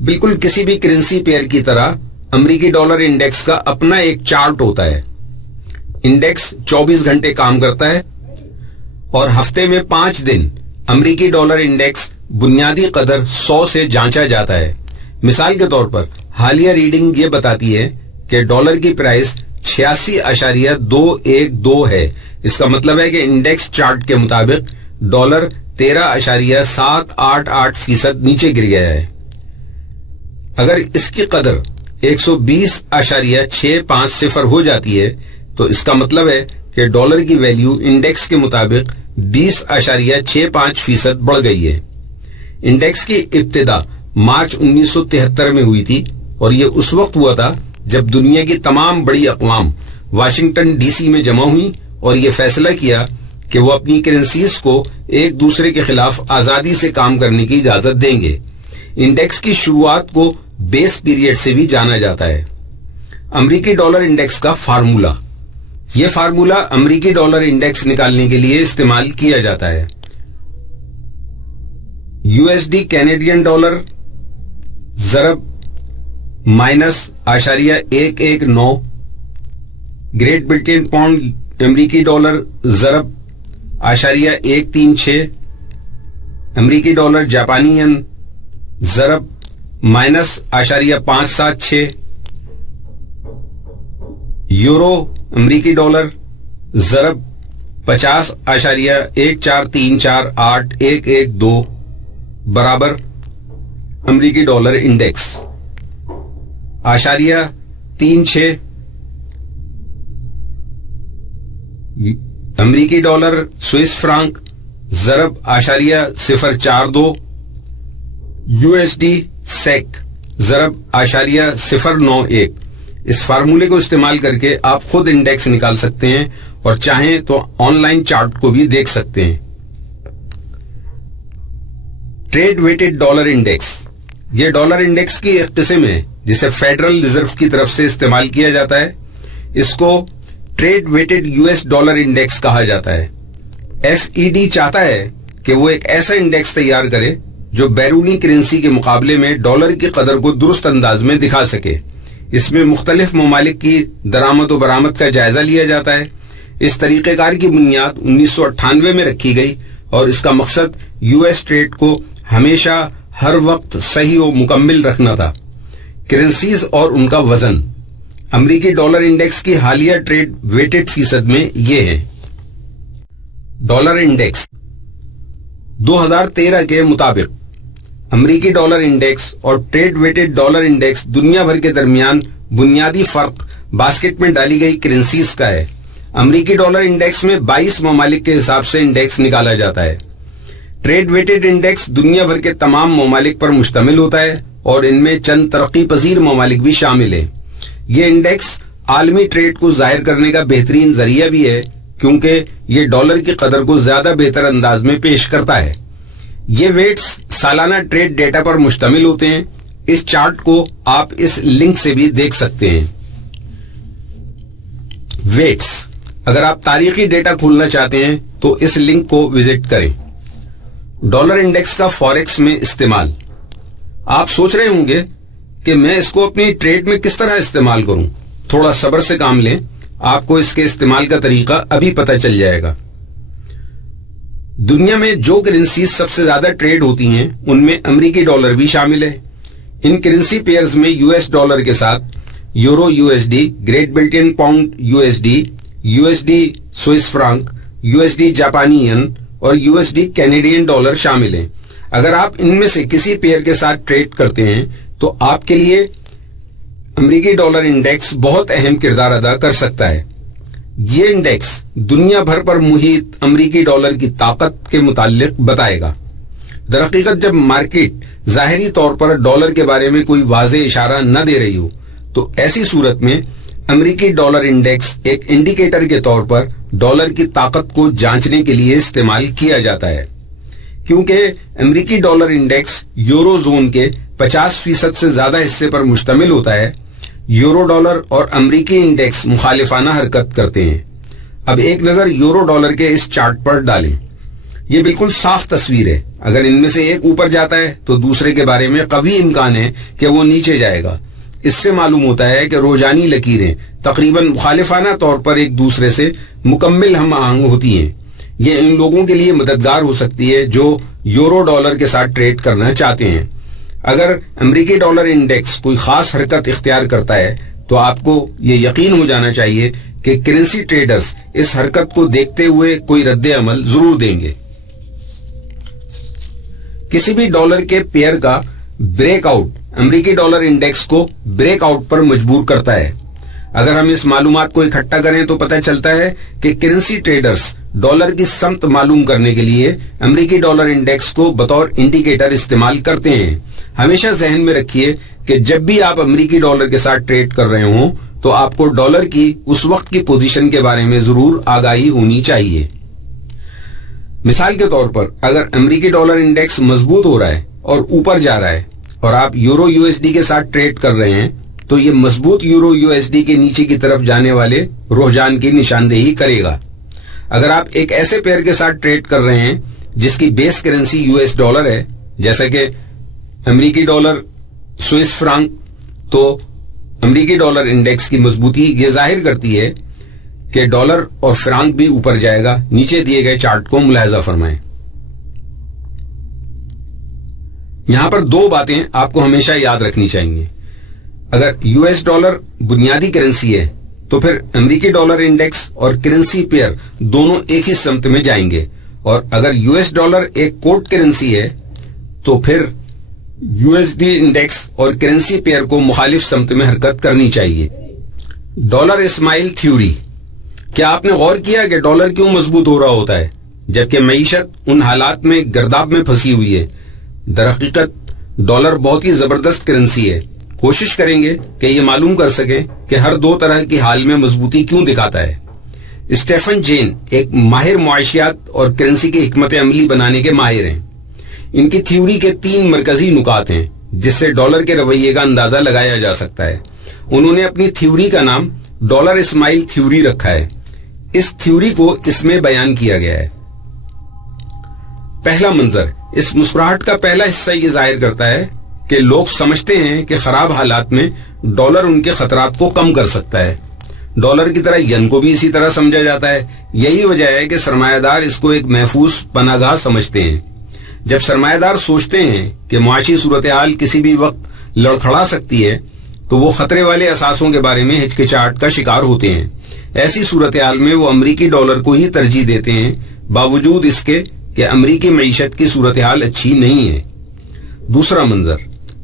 بالکل کسی بھی کرنسی پیئر کی طرح امریکی ڈالر انڈیکس کا اپنا ایک چارٹ ہوتا ہے۔ انڈیکس 24 گھنٹے کام کرتا ہے اور ہفتے میں 5 دن امریکی ڈالر انڈیکس بنیادی قدر 100 سے جانچا جاتا ہے۔ مثال کے طور پر حالیہ ریڈنگ یہ بتاتی ہے کہ ڈالر کی پرائس 86.212 ہے۔ اس کا مطلب ہے کہ انڈیکس چارٹ کے مطابق ڈالر 13.788% نیچے گر گیا ہے۔ اگر اس کی قدر 120.650 ہو جاتی ہے تو اس کا مطلب ہے کہ ڈالر کی ویلیو انڈیکس کے مطابق 20.65% بڑھ گئی ہے۔ انڈیکس کی ابتدا مارچ 1973 میں ہوئی تھی اور یہ اس وقت ہوا تھا جب دنیا کی تمام بڑی اقوام واشنگٹن ڈی سی میں جمع ہوئیں اور یہ فیصلہ کیا کہ وہ اپنی کرنسیز کو ایک دوسرے کے خلاف آزادی سے کام کرنے کی اجازت دیں گے۔ انڈیکس کی شروعات کو بیس پیریڈ سے بھی جانا جاتا ہے۔ امریکی ڈالر انڈیکس کا فارمولا، یہ فارمولا امریکی ڈالر انڈیکس نکالنے کے لیے استعمال کیا جاتا ہے۔ USD کینیڈین ڈالر ضرب -0.119، گریٹ برٹن پاؤنڈ امریکی ڈالر ضرب 0.136، امریکی ڈالر جاپانی ین ضرب -0.576، یورو امریکی ڈالر ضرب 50.1434812 برابر امریکی ڈالر انڈیکس 0.36، امریکی ڈالر سوئس فرانک ضرب 0.042، USD سیک ضرب 0.091۔ اس فارمولے کو استعمال کر کے آپ خود انڈیکس نکال سکتے ہیں اور چاہیں تو آن لائن چارٹ کو بھی دیکھ سکتے ہیں۔ ٹریڈ ویٹڈ ڈالر انڈیکس، یہ ڈالر انڈیکس کی ایک قسم ہے جسے فیڈرل ریزرو کی طرف سے استعمال کیا جاتا ہے۔ اس کو trade weighted US dollar index کہا جاتا ہے۔ FED چاہتا ہے کہ وہ ایک ایسا انڈیکس تیار کرے جو بیرونی کرنسی کے مقابلے میں ڈالر کی قدر کو درست انداز میں دکھا سکے۔ اس میں مختلف ممالک کی درآمد و برآمد کا جائزہ لیا جاتا ہے۔ اس طریقہ کار کی بنیاد 1998 میں رکھی گئی اور اس کا مقصد US ٹریڈ کو ہمیشہ ہر وقت صحیح و مکمل رکھنا تھا۔ کرنسیز اور ان کا وزن، امریکی ڈالر انڈیکس کی حالیہ ٹریڈ ویٹڈ فیصد میں یہ ہے۔ ڈالر انڈیکس 2013 کے مطابق امریکی ڈالر انڈیکس اور ٹریڈ ویٹڈ ڈالر انڈیکس دنیا بھر کے درمیان بنیادی فرق باسکٹ میں ڈالی گئی کرنسیز کا ہے۔ امریکی ڈالر انڈیکس میں 22 ممالک کے حساب سے انڈیکس نکالا جاتا ہے۔ ٹریڈ ویٹڈ انڈیکس دنیا بھر کے تمام ممالک پر مشتمل ہوتا ہے اور ان میں چند ترقی پذیر ممالک بھی شامل ہیں۔ یہ انڈیکس عالمی ٹریڈ کو ظاہر کرنے کا بہترین ذریعہ بھی ہے کیونکہ یہ ڈالر کی قدر کو زیادہ بہتر انداز میں پیش کرتا ہے۔ یہ ویٹس سالانہ ٹریڈ ڈیٹا پر مشتمل ہوتے ہیں۔ اس چارٹ کو آپ اس لنک سے بھی دیکھ سکتے ہیں۔ ویٹس، اگر آپ تاریخی ڈیٹا کھولنا چاہتے ہیں تو اس لنک کو وزٹ کریں۔ ڈالر انڈیکس کا فوریکس میں استعمال، آپ سوچ رہے ہوں گے کہ میں اس کو اپنی ٹریڈ میں کس طرح استعمال کروں۔ تھوڑا صبر سے کام لیں، آپ کو اس کے استعمال کا طریقہ ابھی پتہ چل جائے گا۔ دنیا میں جو کرنسیز سب سے زیادہ ٹریڈ ہوتی ہیں ان میں امریکی ڈالر بھی شامل ہے۔ ان کرنسی پیئرز میں US ڈالر کے ساتھ euro USD، great Britain pound USD، USD Swiss franc, USD جاپانی ین اور USD کینیڈین ڈالر شامل ہیں۔ اگر آپ ان میں سے کسی پیئر کے ساتھ ٹریڈ کرتے ہیں تو آپ کے لیے امریکی ڈالر انڈیکس بہت اہم کردار ادا کر سکتا ہے۔ یہ انڈیکس دنیا بھر پر محیط امریکی ڈالر کی طاقت کے متعلق بتائے گا۔ درحقیقت جب مارکیٹ ظاہری طور پر ڈالر کے بارے میں کوئی واضح اشارہ نہ دے رہی ہو تو ایسی صورت میں امریکی ڈالر انڈیکس ایک انڈیکیٹر کے طور پر ڈالر کی طاقت کو جانچنے کے لیے استعمال کیا جاتا ہے۔ کیونکہ امریکی ڈالر انڈیکس یورو زون کے 50% سے زیادہ حصے پر مشتمل ہوتا ہے، یورو ڈالر اور امریکی انڈیکس مخالفانہ حرکت کرتے ہیں۔ اب ایک نظر یورو ڈالر کے اس چارٹ پر ڈالیں۔ یہ بالکل صاف تصویر ہے۔ اگر ان میں سے ایک اوپر جاتا ہے تو دوسرے کے بارے میں قوی امکان ہے کہ وہ نیچے جائے گا۔ اس سے معلوم ہوتا ہے کہ روجانی لکیریں تقریباً مخالفانہ طور پر ایک دوسرے سے مکمل ہم آہنگ ہوتی ہیں۔ یہ ان لوگوں کے لیے مددگار ہو سکتی ہے جو یورو ڈالر کے ساتھ ٹریڈ کرنا چاہتے ہیں۔ اگر امریکی ڈالر انڈیکس کوئی خاص حرکت اختیار کرتا ہے تو آپ کو یہ یقین ہو جانا چاہیے کہ کرنسی ٹریڈرز اس حرکت کو دیکھتے ہوئے کوئی رد عمل ضرور دیں گے۔ کسی بھی ڈالر کے پیئر کا بریک آؤٹ امریکی ڈالر انڈیکس کو بریک آؤٹ پر مجبور کرتا ہے۔ اگر ہم اس معلومات کو اکٹھا کریں تو پتہ چلتا ہے کہ کرنسی ٹریڈرز ڈالر کی سمت معلوم کرنے کے لیے امریکی ڈالر انڈیکس کو بطور انڈیکیٹر استعمال کرتے ہیں۔ ہمیشہ ذہن میں رکھیے کہ جب بھی آپ امریکی ڈالر کے ساتھ ٹریڈ کر رہے ہوں تو آپ کو ڈالر کی اس وقت کی پوزیشن کے بارے میں ضرور آگاہی ہونی چاہیے۔ مثال کے طور پر اگر امریکی ڈالر انڈیکس مضبوط ہو رہا ہے اور اوپر جا رہا ہے اور آپ یورو یو ایس ڈی کے ساتھ ٹریڈ کر رہے ہیں تو یہ مضبوط یورو یو ایس ڈی کے نیچے کی طرف جانے والے رجحان کی نشاندہی کرے گا۔ اگر آپ ایک ایسے پیئر کے ساتھ ٹریڈ کر رہے ہیں جس کی بیس کرنسی یو ایس ڈالر ہے، جیسا کہ امریکی ڈالر، سوئس فرانک، تو امریکی ڈالر انڈیکس کی مضبوطی یہ ظاہر کرتی ہے کہ ڈالر اور فرانک بھی اوپر جائے گا۔ نیچے دیے گئے چارٹ کو ملاحظہ فرمائیں۔ یہاں پر دو باتیں آپ کو ہمیشہ یاد رکھنی چاہیے۔ اگر یو ایس ڈالر بنیادی کرنسی ہے تو پھر امریکی ڈالر انڈیکس اور کرنسی پیئر دونوں ایک ہی سمت میں جائیں گے، اور اگر یو ایس ڈالر ایک کوٹ کرنسی ہے تو پھر یو ایس ڈی انڈیکس اور کرنسی پیئر کو مخالف سمت میں حرکت کرنی چاہیے۔ ڈالر اسماعیل تھیوری۔ کیا آپ نے غور کیا کہ ڈالر کیوں مضبوط ہو رہا ہوتا ہے جبکہ معیشت ان حالات میں گرداب میں پھنسی ہوئی ہے؟ درحقیقت ڈالر بہت ہی زبردست کرنسی ہے۔ کوشش کریں گے کہ یہ معلوم کر سکیں کہ ہر دو طرح کی حال میں مضبوطی کیوں دکھاتا ہے۔ اسٹیفن جین ایک ماہر معاشیات اور کرنسی کی حکمت عملی بنانے کے ماہر ہیں۔ ان کی تھیوری کے 3 مرکزی نکات ہیں جس سے ڈالر کے رویے کا اندازہ لگایا جا سکتا ہے۔ انہوں نے اپنی تھیوری کا نام ڈالر اسماعیل تھیوری رکھا ہے۔ اس تھیوری کو اس میں بیان کیا گیا ہے۔ پہلا منظر، اس مسکراہٹ کا پہلا حصہ یہ ظاہر کرتا ہے کہ لوگ سمجھتے ہیں کہ خراب حالات میں ڈالر ان کے خطرات کو کم کر سکتا ہے۔ ڈالر کی طرح ین کو بھی اسی طرح سمجھا جاتا ہے۔ یہی وجہ ہے کہ سرمایہ دار اس کو ایک محفوظ پناہ گاہ سمجھتے ہیں۔ جب سرمایہ دار سوچتے ہیں کہ معاشی صورتحال کسی بھی وقت لڑکھڑا سکتی ہے تو وہ خطرے والے اثاثوں کے بارے میں ہچکچاہٹ کا شکار ہوتے ہیں۔ ایسی صورتحال میں وہ امریکی ڈالر کو ہی ترجیح دیتے ہیں، باوجود اس کے کہ امریکی معیشت کی صورتحال اچھی نہیں ہے۔ دوسرا منظر،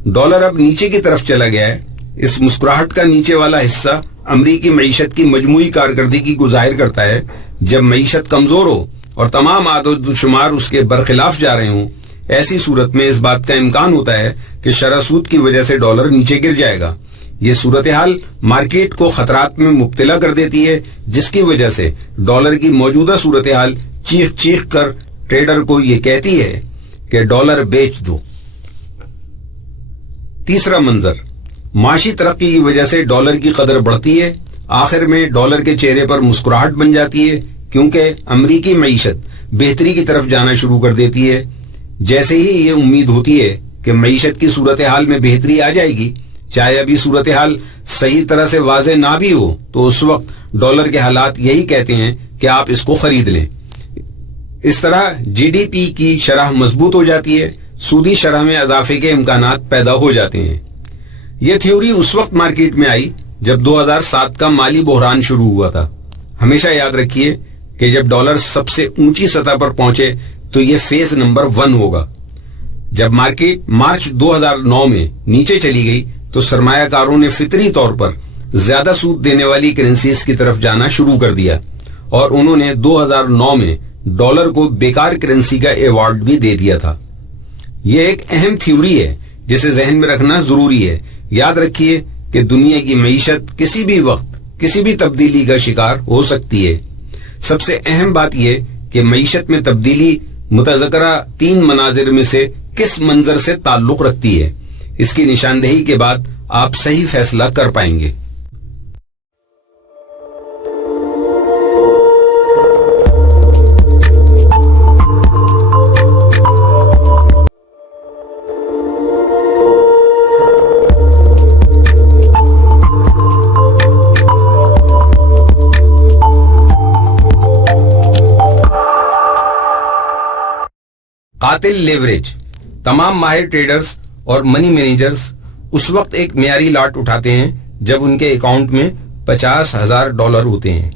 ڈالر اب نیچے کی طرف چلا گیا ہے۔ اس مسکراہٹ کا نیچے والا حصہ امریکی معیشت کی مجموعی کارکردگی کو ظاہر کرتا ہے۔ جب معیشت کمزور ہو اور تمام اعداد و شمار اس کے برخلاف جا رہے ہوں، ایسی صورت میں اس بات کا امکان ہوتا ہے کہ شرح سود کی وجہ سے ڈالر نیچے گر جائے گا۔ یہ صورتحال مارکیٹ کو خطرات میں مبتلا کر دیتی ہے، جس کی وجہ سے ڈالر کی موجودہ صورتحال چیخ چیخ کر ٹریڈر کو یہ کہتی ہے کہ ڈالر بیچ دو۔ تیسرا منظر، معاشی ترقی کی وجہ سے ڈالر کی قدر بڑھتی ہے۔ آخر میں ڈالر کے چہرے پر مسکراہٹ بن جاتی ہے کیونکہ امریکی معیشت بہتری کی طرف جانا شروع کر دیتی ہے۔ جیسے ہی یہ امید ہوتی ہے کہ معیشت کی صورتحال میں بہتری آ جائے گی، چاہے ابھی صورتحال صحیح طرح سے واضح نہ بھی ہو، تو اس وقت ڈالر کے حالات یہی کہتے ہیں کہ آپ اس کو خرید لیں۔ اس طرح جی ڈی پی کی شرح مضبوط ہو جاتی ہے، سودی شرح میں اضافے کے امکانات پیدا ہو جاتے ہیں۔ یہ تھیوری اس وقت مارکیٹ میں آئی جب 2007 کا مالی بحران شروع ہوا تھا۔ ہمیشہ یاد رکھیے کہ جب ڈالر سب سے اونچی سطح پر پہنچے تو یہ فیز نمبر 1 ہوگا۔ جب مارکیٹ مارچ 2009 میں نیچے چلی گئی تو سرمایہ کاروں نے فطری طور پر زیادہ سود دینے والی کرنسیز کی طرف جانا شروع کر دیا، اور انہوں نے 2009 میں ڈالر کو بیکار کرنسی کا ایوارڈ بھی دے دیا تھا۔ یہ ایک اہم تھیوری ہے جسے ذہن میں رکھنا ضروری ہے۔ یاد رکھیے کہ دنیا کی معیشت کسی بھی وقت کسی بھی تبدیلی کا شکار ہو سکتی ہے۔ سب سے اہم بات یہ کہ معیشت میں تبدیلی متذکرہ 3 مناظر میں سے کس منظر سے تعلق رکھتی ہے۔ اس کی نشاندہی کے بعد آپ صحیح فیصلہ کر پائیں گے۔ قاتل لیوریج۔ تمام ماہر ٹریڈرز اور منی مینیجرز اس وقت ایک معیاری لاٹ اٹھاتے ہیں جب ان کے اکاؤنٹ میں $50,000 ہوتے ہیں۔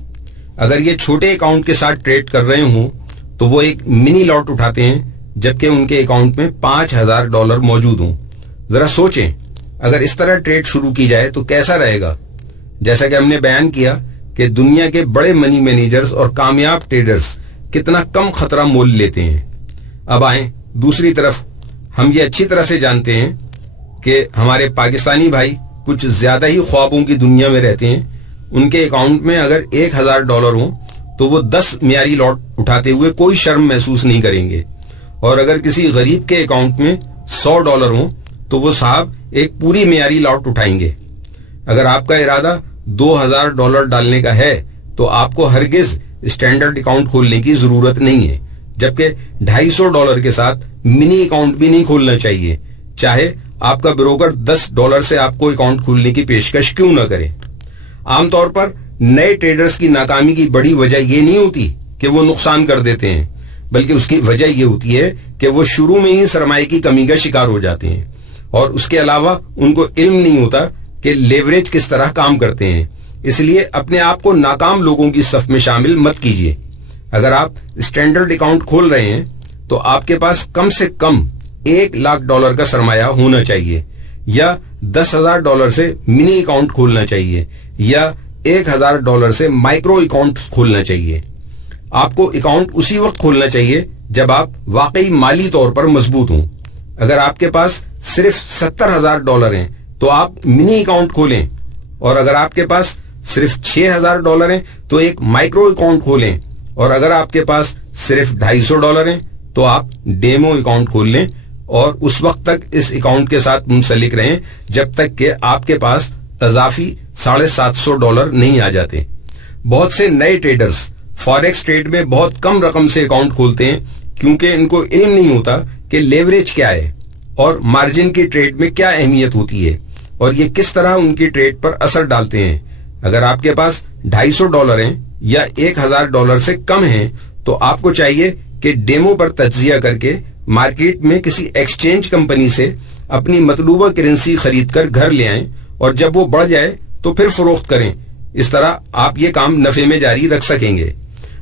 اگر یہ چھوٹے اکاؤنٹ کے ساتھ ٹریڈ کر رہے ہوں تو وہ ایک منی لاٹ اٹھاتے ہیں جبکہ ان کے اکاؤنٹ میں $5,000 موجود ہوں۔ ذرا سوچیں، اگر اس طرح ٹریڈ شروع کی جائے تو کیسا رہے گا؟ جیسا کہ ہم نے بیان کیا کہ دنیا کے بڑے منی مینیجرز اور کامیاب ٹریڈرز کتنا کم خطرہ مول لیتے ہیں۔ اب آئیں دوسری طرف، ہم یہ اچھی طرح سے جانتے ہیں کہ ہمارے پاکستانی بھائی کچھ زیادہ ہی خوابوں کی دنیا میں رہتے ہیں۔ ان کے اکاؤنٹ میں اگر $1,000 ہوں تو وہ 10 معیاری لاٹ اٹھاتے ہوئے کوئی شرم محسوس نہیں کریں گے، اور اگر کسی غریب کے اکاؤنٹ میں $100 ہوں تو وہ صاحب ایک پوری معیاری لاٹ اٹھائیں گے۔ اگر آپ کا ارادہ $2,000 ڈالنے کا ہے تو آپ کو ہرگز اسٹینڈرڈ اکاؤنٹ کھولنے کی ضرورت نہیں ہے، جبکہ $250 کے ساتھ منی اکاؤنٹ بھی نہیں کھولنا چاہیے، چاہے آپ کا بروکر $10 سے آپ کو اکاؤنٹ کھولنے کی پیشکش کیوں نہ کرے۔ عام طور پر نئے ٹریڈرز کی ناکامی کی بڑی وجہ یہ نہیں ہوتی کہ وہ نقصان کر دیتے ہیں، بلکہ اس کی وجہ یہ ہوتی ہے کہ وہ شروع میں ہی سرمایہ کی کمی کا شکار ہو جاتے ہیں، اور اس کے علاوہ ان کو علم نہیں ہوتا کہ لیوریج کس طرح کام کرتے ہیں۔ اس لیے اپنے آپ کو ناکام لوگوں کی صف میں شامل مت کیجیے۔ اگر آپ اسٹینڈرڈ اکاؤنٹ کھول رہے ہیں تو آپ کے پاس کم سے کم $1,00,000 کا سرمایہ ہونا چاہیے، یا $10,000 سے منی اکاؤنٹ کھولنا چاہیے، یا $1,000 سے مائکرو اکاؤنٹ کھولنا چاہیے۔ آپ کو اکاؤنٹ اسی وقت کھولنا چاہیے جب آپ واقعی مالی طور پر مضبوط ہوں۔ اگر آپ کے پاس صرف $70,000 ہیں تو آپ منی اکاؤنٹ کھولیں، اور اگر آپ کے پاس صرف $6,000 ہیں تو ایک مائکرو اکاؤنٹ کھولیں، اور اگر آپ کے پاس صرف $250 ہیں تو آپ ڈیمو اکاؤنٹ کھول لیں، اور اس وقت تک اس اکاؤنٹ کے ساتھ منسلک رہیں جب تک کہ آپ کے پاس اضافی $750 نہیں آ جاتے۔ بہت سے نئے ٹریڈرز فاریکس ٹریڈ میں بہت کم رقم سے اکاؤنٹ کھولتے ہیں کیونکہ ان کو علم نہیں ہوتا کہ لیوریج کیا ہے اور مارجن کی ٹریڈ میں کیا اہمیت ہوتی ہے، اور یہ کس طرح ان کی ٹریڈ پر اثر ڈالتے ہیں۔ اگر آپ کے پاس $250 ہیں یا $1,000 سے کم ہیں تو آپ کو چاہیے کہ ڈیمو پر تجزیہ کر کے مارکیٹ میں کسی ایکسچینج کمپنی سے اپنی مطلوبہ کرنسی خرید کر گھر لے آئیں، اور جب وہ بڑھ جائے تو پھر فروخت کریں۔ اس طرح آپ یہ کام نفع میں جاری رکھ سکیں گے۔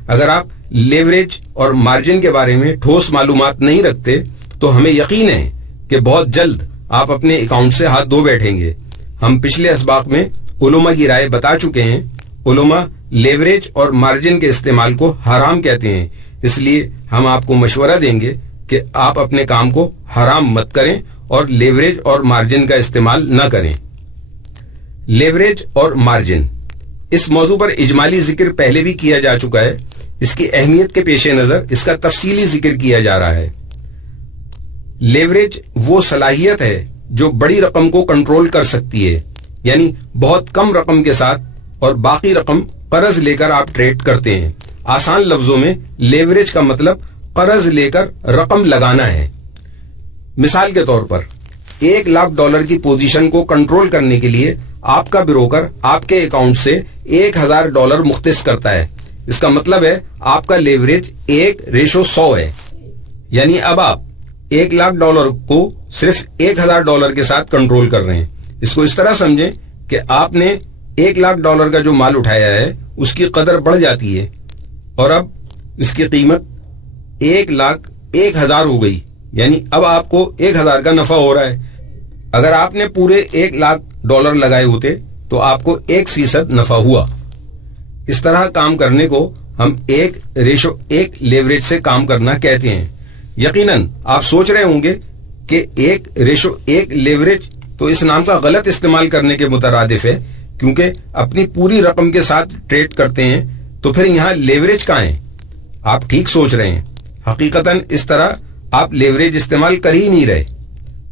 اگر آپ لیوریج اور مارجن کے بارے میں ٹھوس معلومات نہیں رکھتے تو ہمیں یقین ہے کہ بہت جلد آپ اپنے اکاؤنٹ سے ہاتھ دھو بیٹھیں گے۔ ہم پچھلے اسباق میں علماء کی رائے بتا چکے ہیں۔ علماء لیوریج اور مارجن کے استعمال کو حرام کہتے ہیں، اس لیے ہم آپ کو مشورہ دیں گے کہ آپ اپنے کام کو حرام مت کریں اور لیوریج اور مارجن کا استعمال نہ کریں۔ لیوریج اور مارجن، اس موضوع پر اجمالی ذکر پہلے بھی کیا جا چکا ہے۔ اس کی اہمیت کے پیش نظر اس کا تفصیلی ذکر کیا جا رہا ہے۔ لیوریج وہ صلاحیت ہے جو بڑی رقم کو کنٹرول کر سکتی ہے، یعنی بہت کم رقم کے ساتھ اور باقی رقم قرض لے کر آپ ٹریڈ کرتے ہیں۔ آسان لفظوں میں لیوریج کا مطلب قرض لے کر رقم لگانا ہے۔ مثال کے طور پر $1,00,000 کی پوزیشن کو کنٹرول کرنے کے لیے آپ کا بروکر آپ کے اکاؤنٹ سے $1,000 مختص کرتا ہے۔ اس کا مطلب ہے آپ کا لیوریج 1:100 ہے، یعنی اب آپ $1,00,000 کو صرف $1,000 کے ساتھ کنٹرول کر رہے ہیں۔ اس کو اس طرح سمجھیں کہ آپ نے $1,00,000 کا جو مال اٹھایا ہے اس کی قدر بڑھ جاتی ہے، اور اب اس کی قیمت 1,01,000 ہو گئی، یعنی اب آپ کو 1,000 کا نفع ہو رہا ہے۔ اگر آپ نے پورے $1,00,000 لگائے ہوتے تو آپ کو 1% نفع ہوا۔ اس طرح کام کرنے کو ہم 1:1 لیوریج سے کام کرنا کہتے ہیں۔ یقیناً آپ سوچ رہے ہوں گے کہ 1:1 لیوریج تو اس نام کا غلط استعمال کرنے کے مترادف ہے، کیونکہ اپنی پوری رقم کے ساتھ ٹریڈ کرتے ہیں تو پھر یہاں لیوریج کہاں ہے؟ آپ ٹھیک سوچ رہے ہیں، حقیقتاً اس طرح آپ لیوریج استعمال کر ہی نہیں رہے۔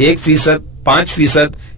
1%, 5%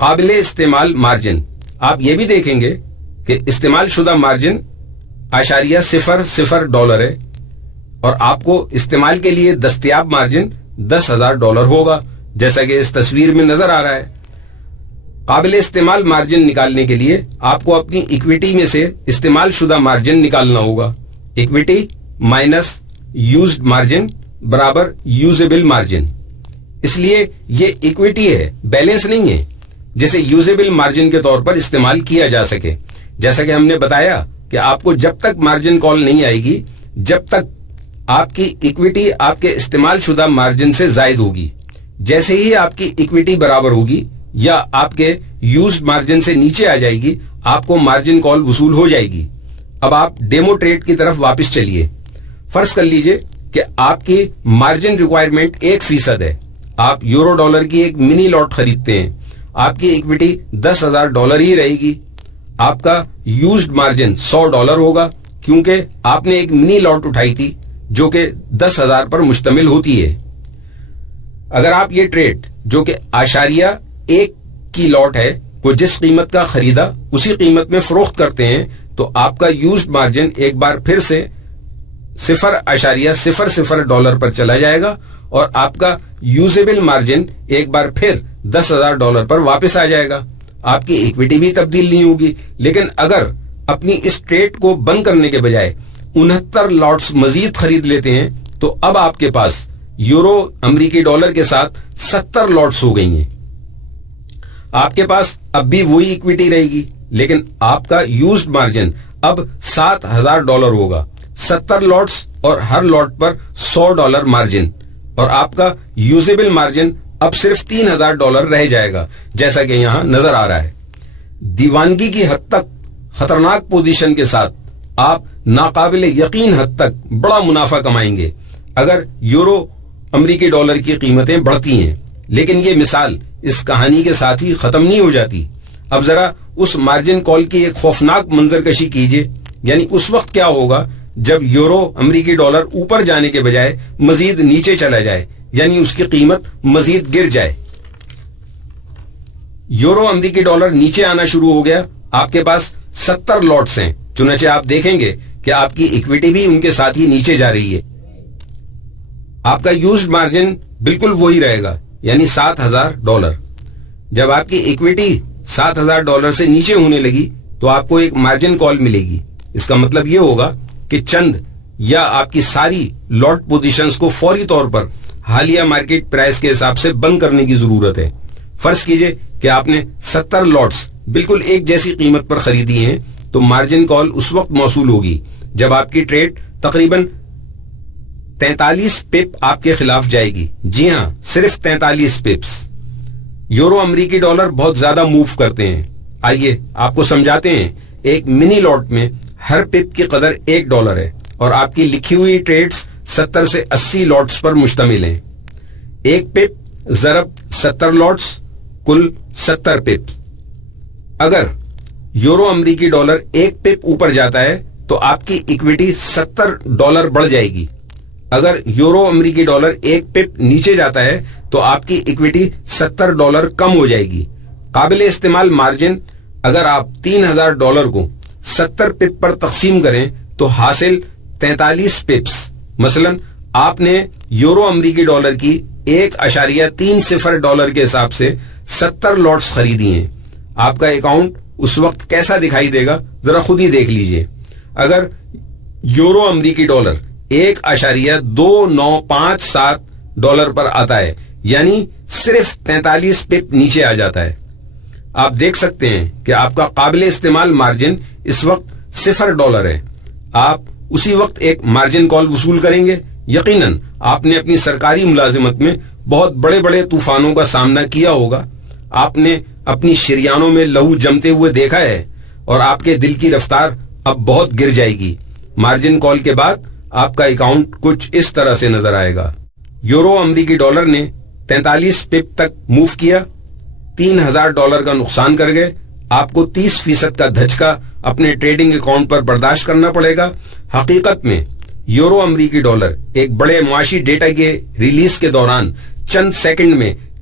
قابل استعمال مارجن. آپ یہ بھی دیکھیں گے کہ استعمال شدہ مارجن $0.00 ہے اور آپ کو استعمال کے لیے دستیاب مارجن $10,000 ہوگا جیسا کہ اس تصویر میں نظر آ رہا ہے. قابل استعمال مارجن نکالنے کے لیے آپ کو اپنی اکویٹی میں سے استعمال شدہ مارجن نکالنا ہوگا. اکویٹی مائنس یوزڈ مارجن برابر یوزیبل مارجن. اس لیے یہ اکویٹی ہے، بیلنس نہیں ہے جسے یوزیبل مارجن کے طور پر استعمال کیا جا سکے. جیسا کہ ہم نے بتایا کہ آپ کو جب تک مارجن کال نہیں آئے گی جب تک آپ کی اکویٹی آپ کے استعمال شدہ مارجن سے زائد ہوگی. جیسے ہی آپ کی اکویٹی برابر ہوگی یا آپ کے یوزڈ مارجن سے نیچے آ جائے گی آپ کو مارجن کال وصول ہو جائے گی. اب آپ ڈیمو ٹریڈ کی طرف واپس چلیے. فرض کر لیجئے کہ آپ کی مارجن ریکوائرمنٹ 1% ہے. آپ یورو ڈالر کی ایک منی لاٹ خریدتے ہیں. آپ کی اکویٹی $10,000 ہی رہے گی. آپ کا یوزڈ مارجن $100 ہوگا کیونکہ آپ نے ایک منی لاٹ اٹھائی تھی جو کہ 10,000 پر مشتمل ہوتی ہے. اگر آپ یہ ٹریڈ جو کہ $1 کی لاٹ ہے کو جس قیمت کا خریدا اسی قیمت میں فروخت کرتے ہیں تو آپ کا یوزڈ مارجن ایک بار پھر سے $0.00 پر چلا جائے گا اور آپ کا یوزیبل مارجن ایک بار پھر $10,000 پر واپس آ جائے گا. آپ کی ایکویٹی بھی تبدیل نہیں ہوگی. لیکن اگر اپنی اس ٹریڈ کو بند کرنے کے بجائے 69 لاٹس مزید خرید لیتے ہیں تو اب آپ کے پاس یورو امریکی ڈالر کے ساتھ 70 لاٹس ہو گئی ہیں. آپ کے پاس اب بھی وہی ایکویٹی رہے گی لیکن آپ کا یوزڈ مارجن اب $7,000 ہوگا. 70 لاٹس اور ہر لاٹ پر $100 مارجن اور آپ کا یوزیبل مارجن اب صرف $3,000 رہ جائے گا جیسا کہ یہاں نظر آ رہا ہے. دیوانگی کی حد تک خطرناک پوزیشن کے ساتھ آپ ناقابل یقین حد تک بڑا منافع کمائیں گے اگر یورو امریکی ڈالر کی قیمتیں بڑھتی ہیں. لیکن یہ مثال اس کہانی کے ساتھ ہی ختم نہیں ہو جاتی. اب ذرا اس مارجن کال کی ایک خوفناک منظر کشی کیجئے. یعنی اس وقت کیا ہوگا جب یورو امریکی ڈالر اوپر جانے کے بجائے مزید نیچے چلا جائے یعنی اس کی قیمت مزید گر جائے. یورو امریکی ڈالر نیچے آنا شروع ہو گیا. آپ کے پاس 70 لاٹس ہیں چنانچہ آپ دیکھیں گے کہ آپ کی ایکویٹی بھی ان کے ساتھ ہی نیچے جا رہی ہے. آپ کا یوزڈ مارجن بالکل وہی رہے گا یعنی $7,000. جب آپ کی ایکویٹی $7,000 سے نیچے ہونے لگی تو آپ کو ایک مارجن کال ملے گی. اس کا مطلب یہ ہوگا کہ چند یا آپ کی ساری لاٹ پوزیشنز کو فوری طور پر حالیہ مارکیٹ پرائس کے حساب سے بند کرنے کی ضرورت ہے. فرض کیجئے کہ آپ نے 70 لاٹس بالکل ایک جیسی قیمت پر خریدی ہیں تو مارجن کال اس وقت موصول ہوگی جب آپ کی ٹریڈ تقریباً 43 پپ آپ کے خلاف جائے گی. جی ہاں، صرف 43 پپس. یورو امریکی ڈالر بہت زیادہ موو کرتے ہیں. آئیے آپ کو سمجھاتے ہیں. ایک منی لاٹ میں ہر پپ کی قدر $1 ہے اور آپ کی لکھی ہوئی ٹریڈز 70 سے 80 لاٹس پر مشتمل ہیں. ایک پپ ضرب 70 لاٹس کل 70 پپ. اگر یورو امریکی ڈالر ایک پپ اوپر جاتا ہے تو آپ کی اکویٹی $70 بڑھ جائے گی. اگر یورو امریکی ڈالر ایک پپ نیچے جاتا ہے تو آپ کی اکویٹی $70 کم ہو جائے گی. قابل استعمال مارجن اگر آپ $3,000 کو 70 پپ پر تقسیم کریں تو حاصل 43 پپس. مثلا آپ نے یورو امریکی ڈالر کی $1.30 کے حساب سے 70 لاٹس خریدی ہیں. آپ کا اکاؤنٹ اس وقت کیسا دکھائی دے گا ذرا خود ہی دیکھ لیجئے. اگر یورو امریکی ڈالر $1.2957 پر آتا ہے یعنی صرف 43 پپ نیچے آ جاتا ہے. آپ دیکھ سکتے ہیں کہ آپ کا قابل استعمال مارجن اس وقت $0 ہے. آپ اسی وقت ایک مارجن کال وصول کریں گے. یقیناً آپ نے اپنی سرکاری ملازمت میں بہت بڑے بڑے طوفانوں کا سامنا کیا ہوگا. آپ نے اپنی شریانوں میں لہو جمتے ہوئے دیکھا ہے اور آپ کے دل کی رفتار اب بہت گر جائے گی. مارجن کال کے بعد آپ کا اکاؤنٹ کچھ اس طرح سے نظر آئے گا. یورو امریکی ڈالر نے 43 پپ تک موو کیا، $3,000 کا نقصان کر گئے. آپ کو 30% کا دھچکا اپنے ٹریڈنگ اکاؤنٹ پر برداشت کرنا پڑے گا. حقیقت میں یورو امریکی ڈالر ایک بڑے معاشی ڈیٹا کے ریلیز کے دوران چند سیکنڈ میں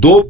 2